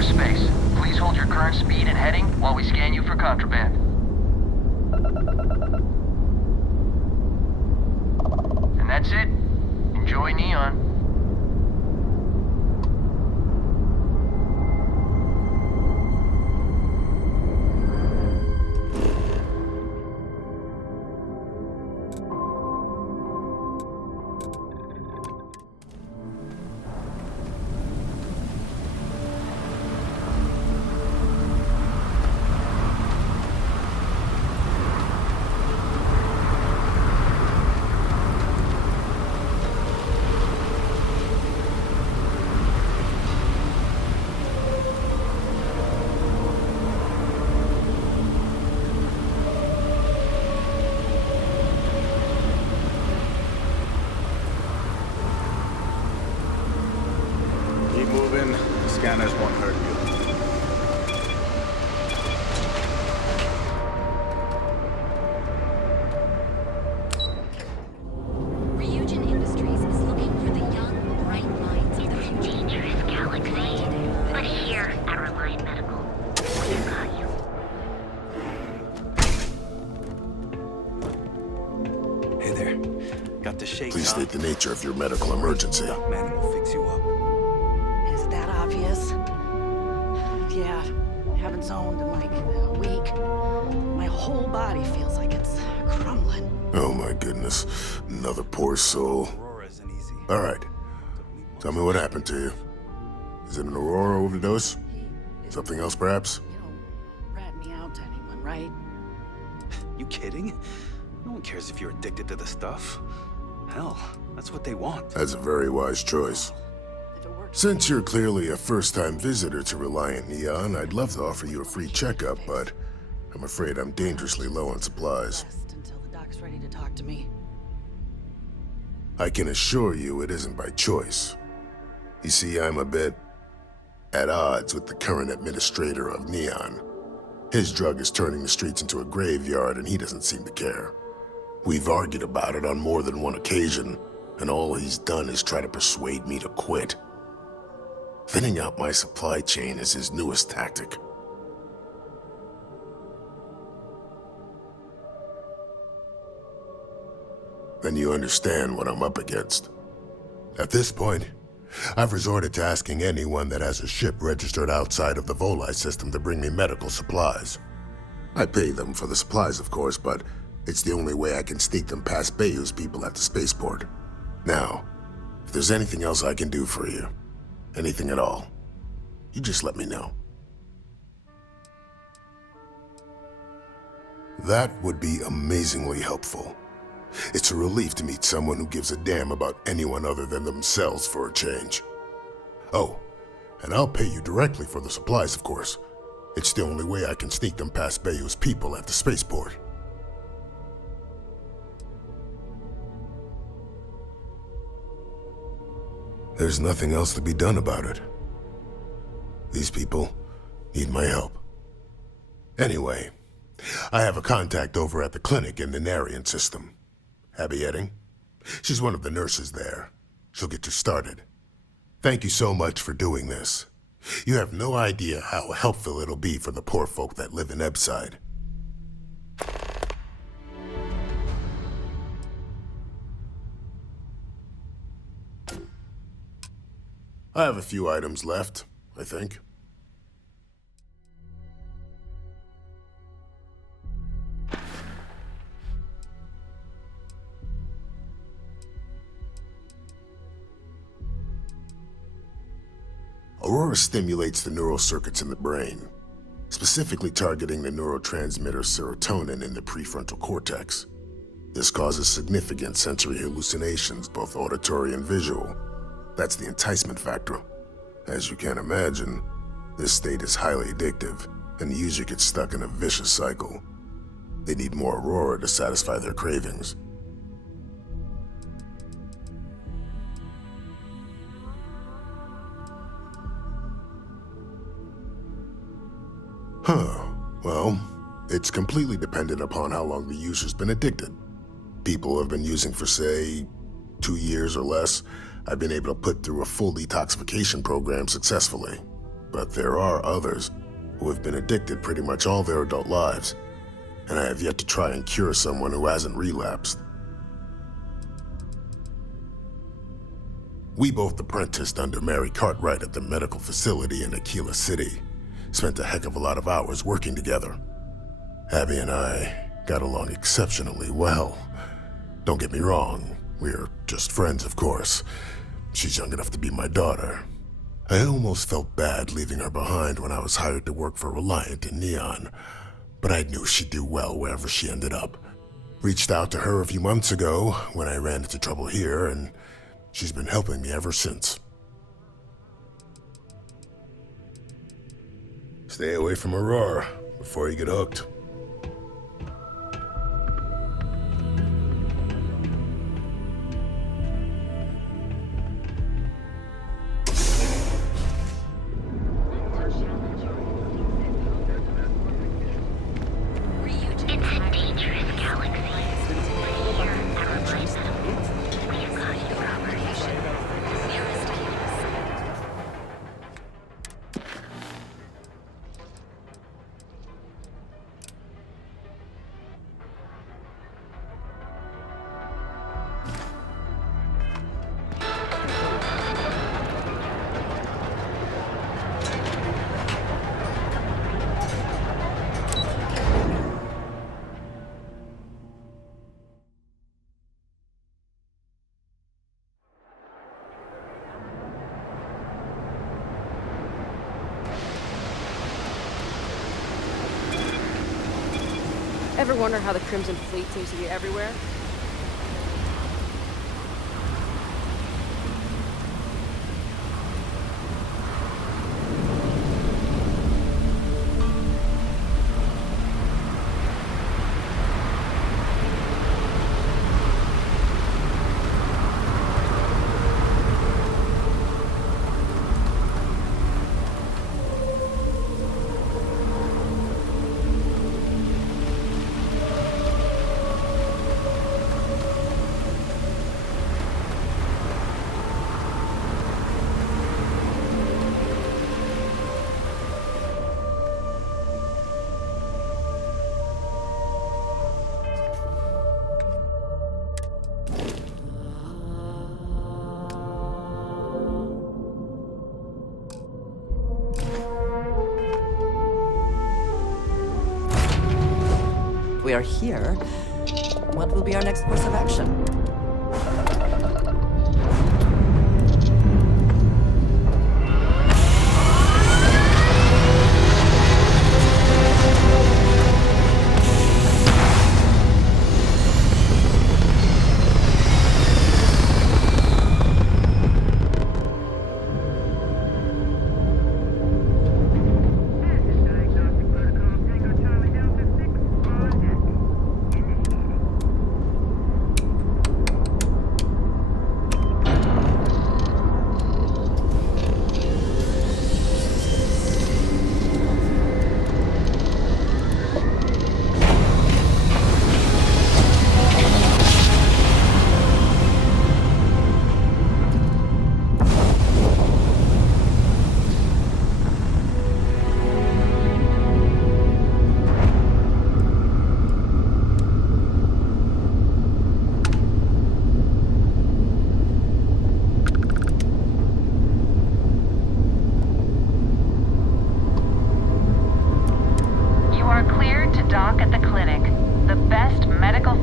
Space. Please hold your current speed and heading while we scan you for contraband. And that's it. Enjoy Neon. Scanners won't hurt you. Ryujin Industries is looking for the young, bright minds of the future. Dangerous galaxy. But here at Reliant Medical, we've got you. Hey there. Got the shake. Please state the nature of your medical emergency. Man, we'll fix you up. That obvious? Yeah, I haven't zoned in like a week. My whole body feels like it's crumbling. Oh my goodness. Another poor soul. All right. Tell me what happened to you. Is it an Aurora overdose? Something else, perhaps? You don't rat me out to anyone, right? You kidding? No one cares if you're addicted to the stuff. Hell, that's what they want. That's a very wise choice. Since you're clearly a first-time visitor to Reliant Neon, I'd love to offer you a free checkup, but I'm afraid I'm dangerously low on supplies. Until the doc's ready to talk to me. I can assure you it isn't by choice. You see, I'm a bit at odds with the current administrator of Neon. His drug is turning the streets into a graveyard, and he doesn't seem to care. We've argued about it on more than one occasion, and all he's done is try to persuade me to quit. Thinning out my supply chain is his newest tactic. Then you understand what I'm up against. At this point, I've resorted to asking anyone that has a ship registered outside of the Volii system to bring me medical supplies. I pay them for the supplies, of course, but it's the only way I can sneak them past Bayou's people at the spaceport. Now, if there's anything else I can do for you, anything at all, you just let me know. That would be amazingly helpful. It's a relief to meet someone who gives a damn about anyone other than themselves for a change. Oh, and I'll pay you directly for the supplies, of course. It's the only way I can sneak them past Bayou's people at the spaceport. There's nothing else to be done about it. These people need my help. Anyway, I have a contact over at the clinic in the Narian system. Abby Edding? She's one of the nurses there. She'll get you started. Thank you so much for doing this. You have no idea how helpful it'll be for the poor folk that live in Ebside. I have a few items left, I think. Aurora stimulates the neural circuits in the brain, specifically targeting the neurotransmitter serotonin in the prefrontal cortex. This causes significant sensory hallucinations, both auditory and visual. That's the enticement factor. As you can imagine, this state is highly addictive, and the user gets stuck in a vicious cycle. They need more Aurora to satisfy their cravings. Well, it's completely dependent upon how long the user's been addicted. People have been using for, say, 2 years or less. I've been able to put through a full detoxification program successfully. But there are others who have been addicted pretty much all their adult lives, and I have yet to try and cure someone who hasn't relapsed. We both apprenticed under Mary Cartwright at the medical facility in Aquila City. Spent a heck of a lot of hours working together. Abby and I got along exceptionally well. Don't get me wrong, we're just friends, of course. She's young enough to be my daughter. I almost felt bad leaving her behind when I was hired to work for Reliant in Neon, but I knew she'd do well wherever she ended up. Reached out to her a few months ago when I ran into trouble here, and she's been helping me ever since. Stay away from Aurora before you get hooked. Ever wonder how the Crimson Fleet seems to be everywhere? We are here. What will be our next course of action?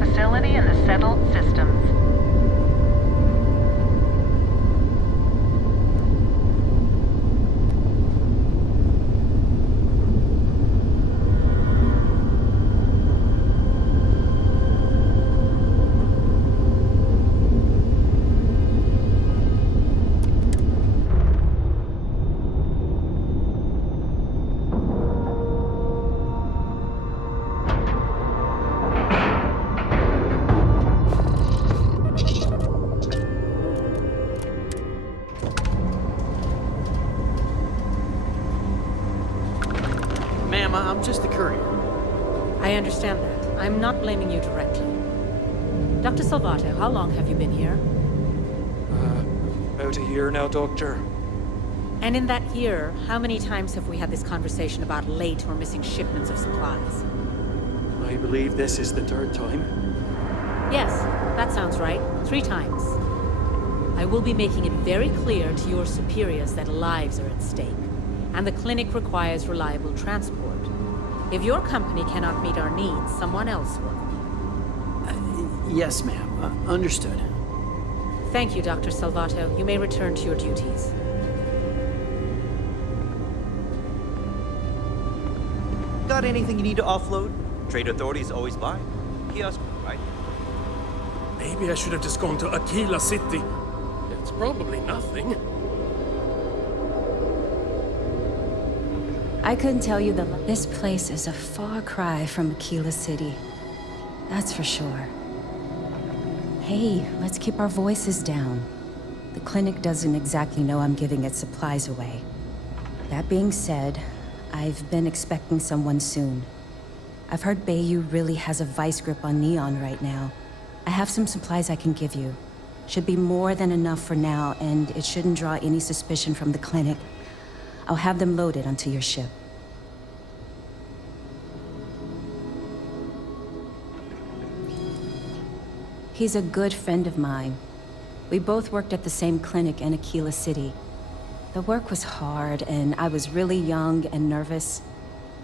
facility in the settled systems. Ma'am, I'm just the courier. I understand that. I'm not blaming you directly. Dr. Salvato, how long have you been here? About a year now, Doctor. And in that year, how many times have we had this conversation about late or missing shipments of supplies? I believe this is the third time. Yes, that sounds right. 3 times. I will be making it very clear to your superiors that lives are at stake, and the clinic requires reliable transport. If your company cannot meet our needs, someone else will. Yes, ma'am. Understood. Thank you, Dr. Salvato. You may return to your duties. Got anything you need to offload? Trade authorities always buy. Kiosk, right? Maybe I should have just gone to Aquila City. It's probably nothing. I couldn't tell you that this place is a far cry from Aquila City. That's for sure. Hey, let's keep our voices down. The clinic doesn't exactly know I'm giving its supplies away. That being said, I've been expecting someone soon. I've heard Bayou really has a vice grip on Neon right now. I have some supplies I can give you. Should be more than enough for now, and it shouldn't draw any suspicion from the clinic. I'll have them loaded onto your ship. He's a good friend of mine. We both worked at the same clinic in Aquila City. The work was hard, and I was really young and nervous.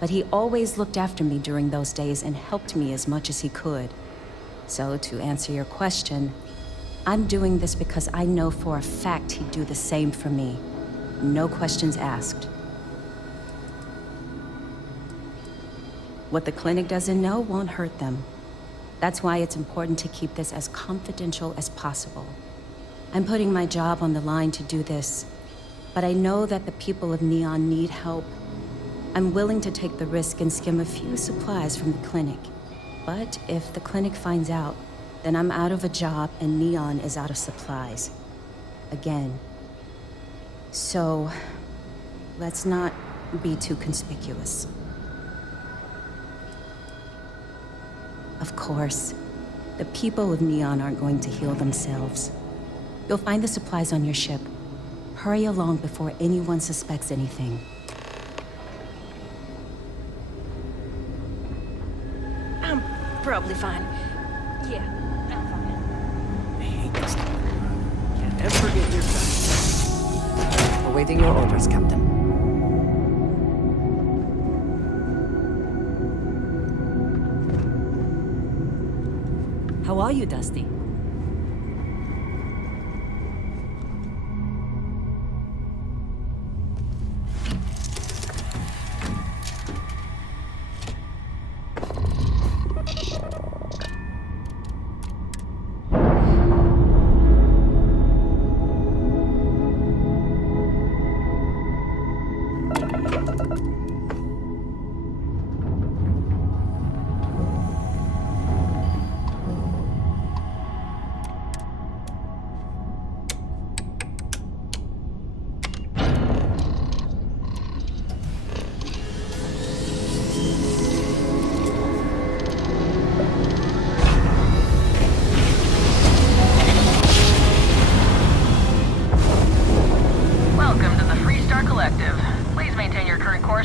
But he always looked after me during those days and helped me as much as he could. So, to answer your question, I'm doing this because I know for a fact he'd do the same for me. No questions asked. What the clinic doesn't know won't hurt them. That's why it's important to keep this as confidential as possible. I'm putting my job on the line to do this, but I know that the people of Neon need help. I'm willing to take the risk and skim a few supplies from the clinic. But if the clinic finds out, then I'm out of a job and Neon is out of supplies. Again. So, let's not be too conspicuous. Of course, the people of Neon aren't going to heal themselves. You'll find the supplies on your ship. Hurry along before anyone suspects anything. I'm probably fine. Yeah, I'm fine. I hate this thing. Can't ever get here fast. Awaiting your orders, Captain. How are you, Dusty?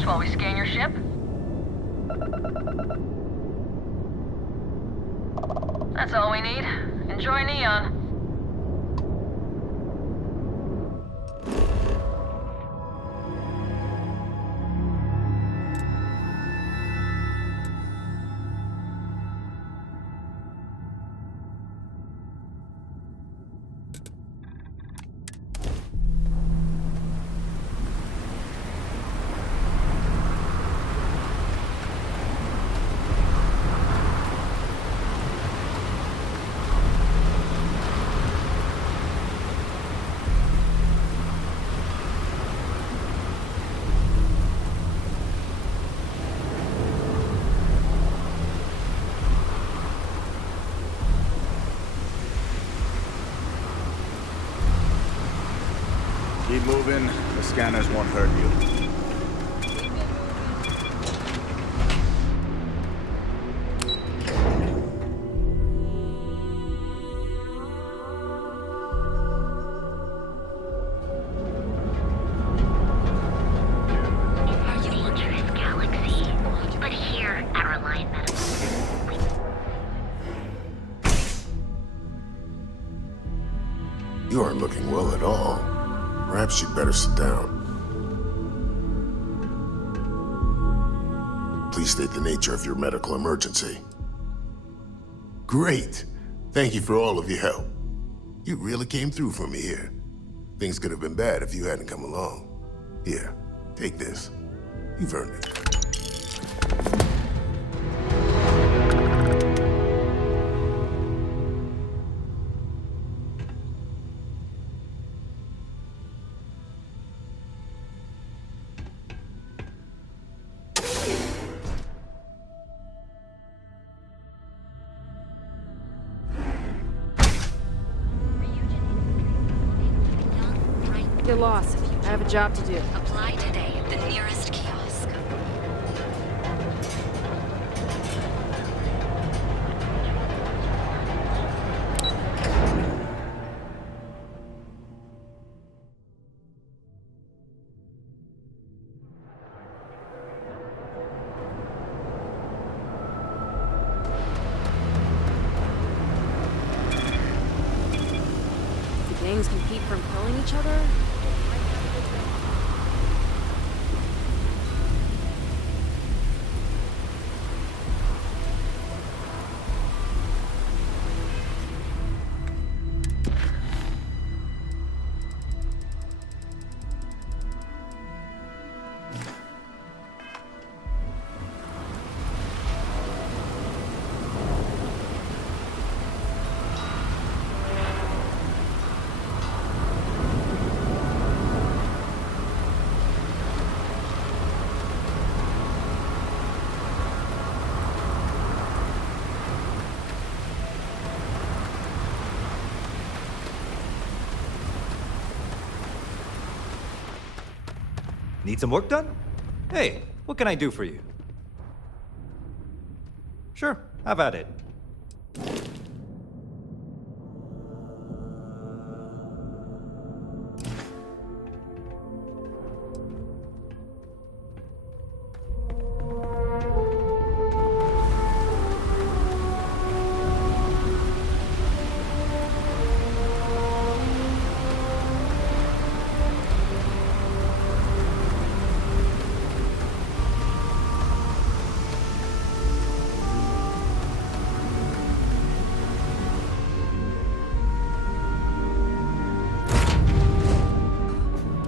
while we scan your ship? That's all we need. Enjoy Neon. Keep moving. The scanners won't hurt you. You aren't looking well at all. Perhaps you'd better sit down. Please state the nature of your medical emergency. Great! Thank you for all of your help. You really came through for me here. Things could have been bad if you hadn't come along. Here, take this. You've earned it. Get lost. I have a job to do. Apply today at the nearest kiosk. The gangs can keep from killing each other? Need some work done? Hey, what can I do for you? Sure, have at it.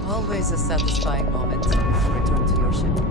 Always a satisfying moment to return to your ship.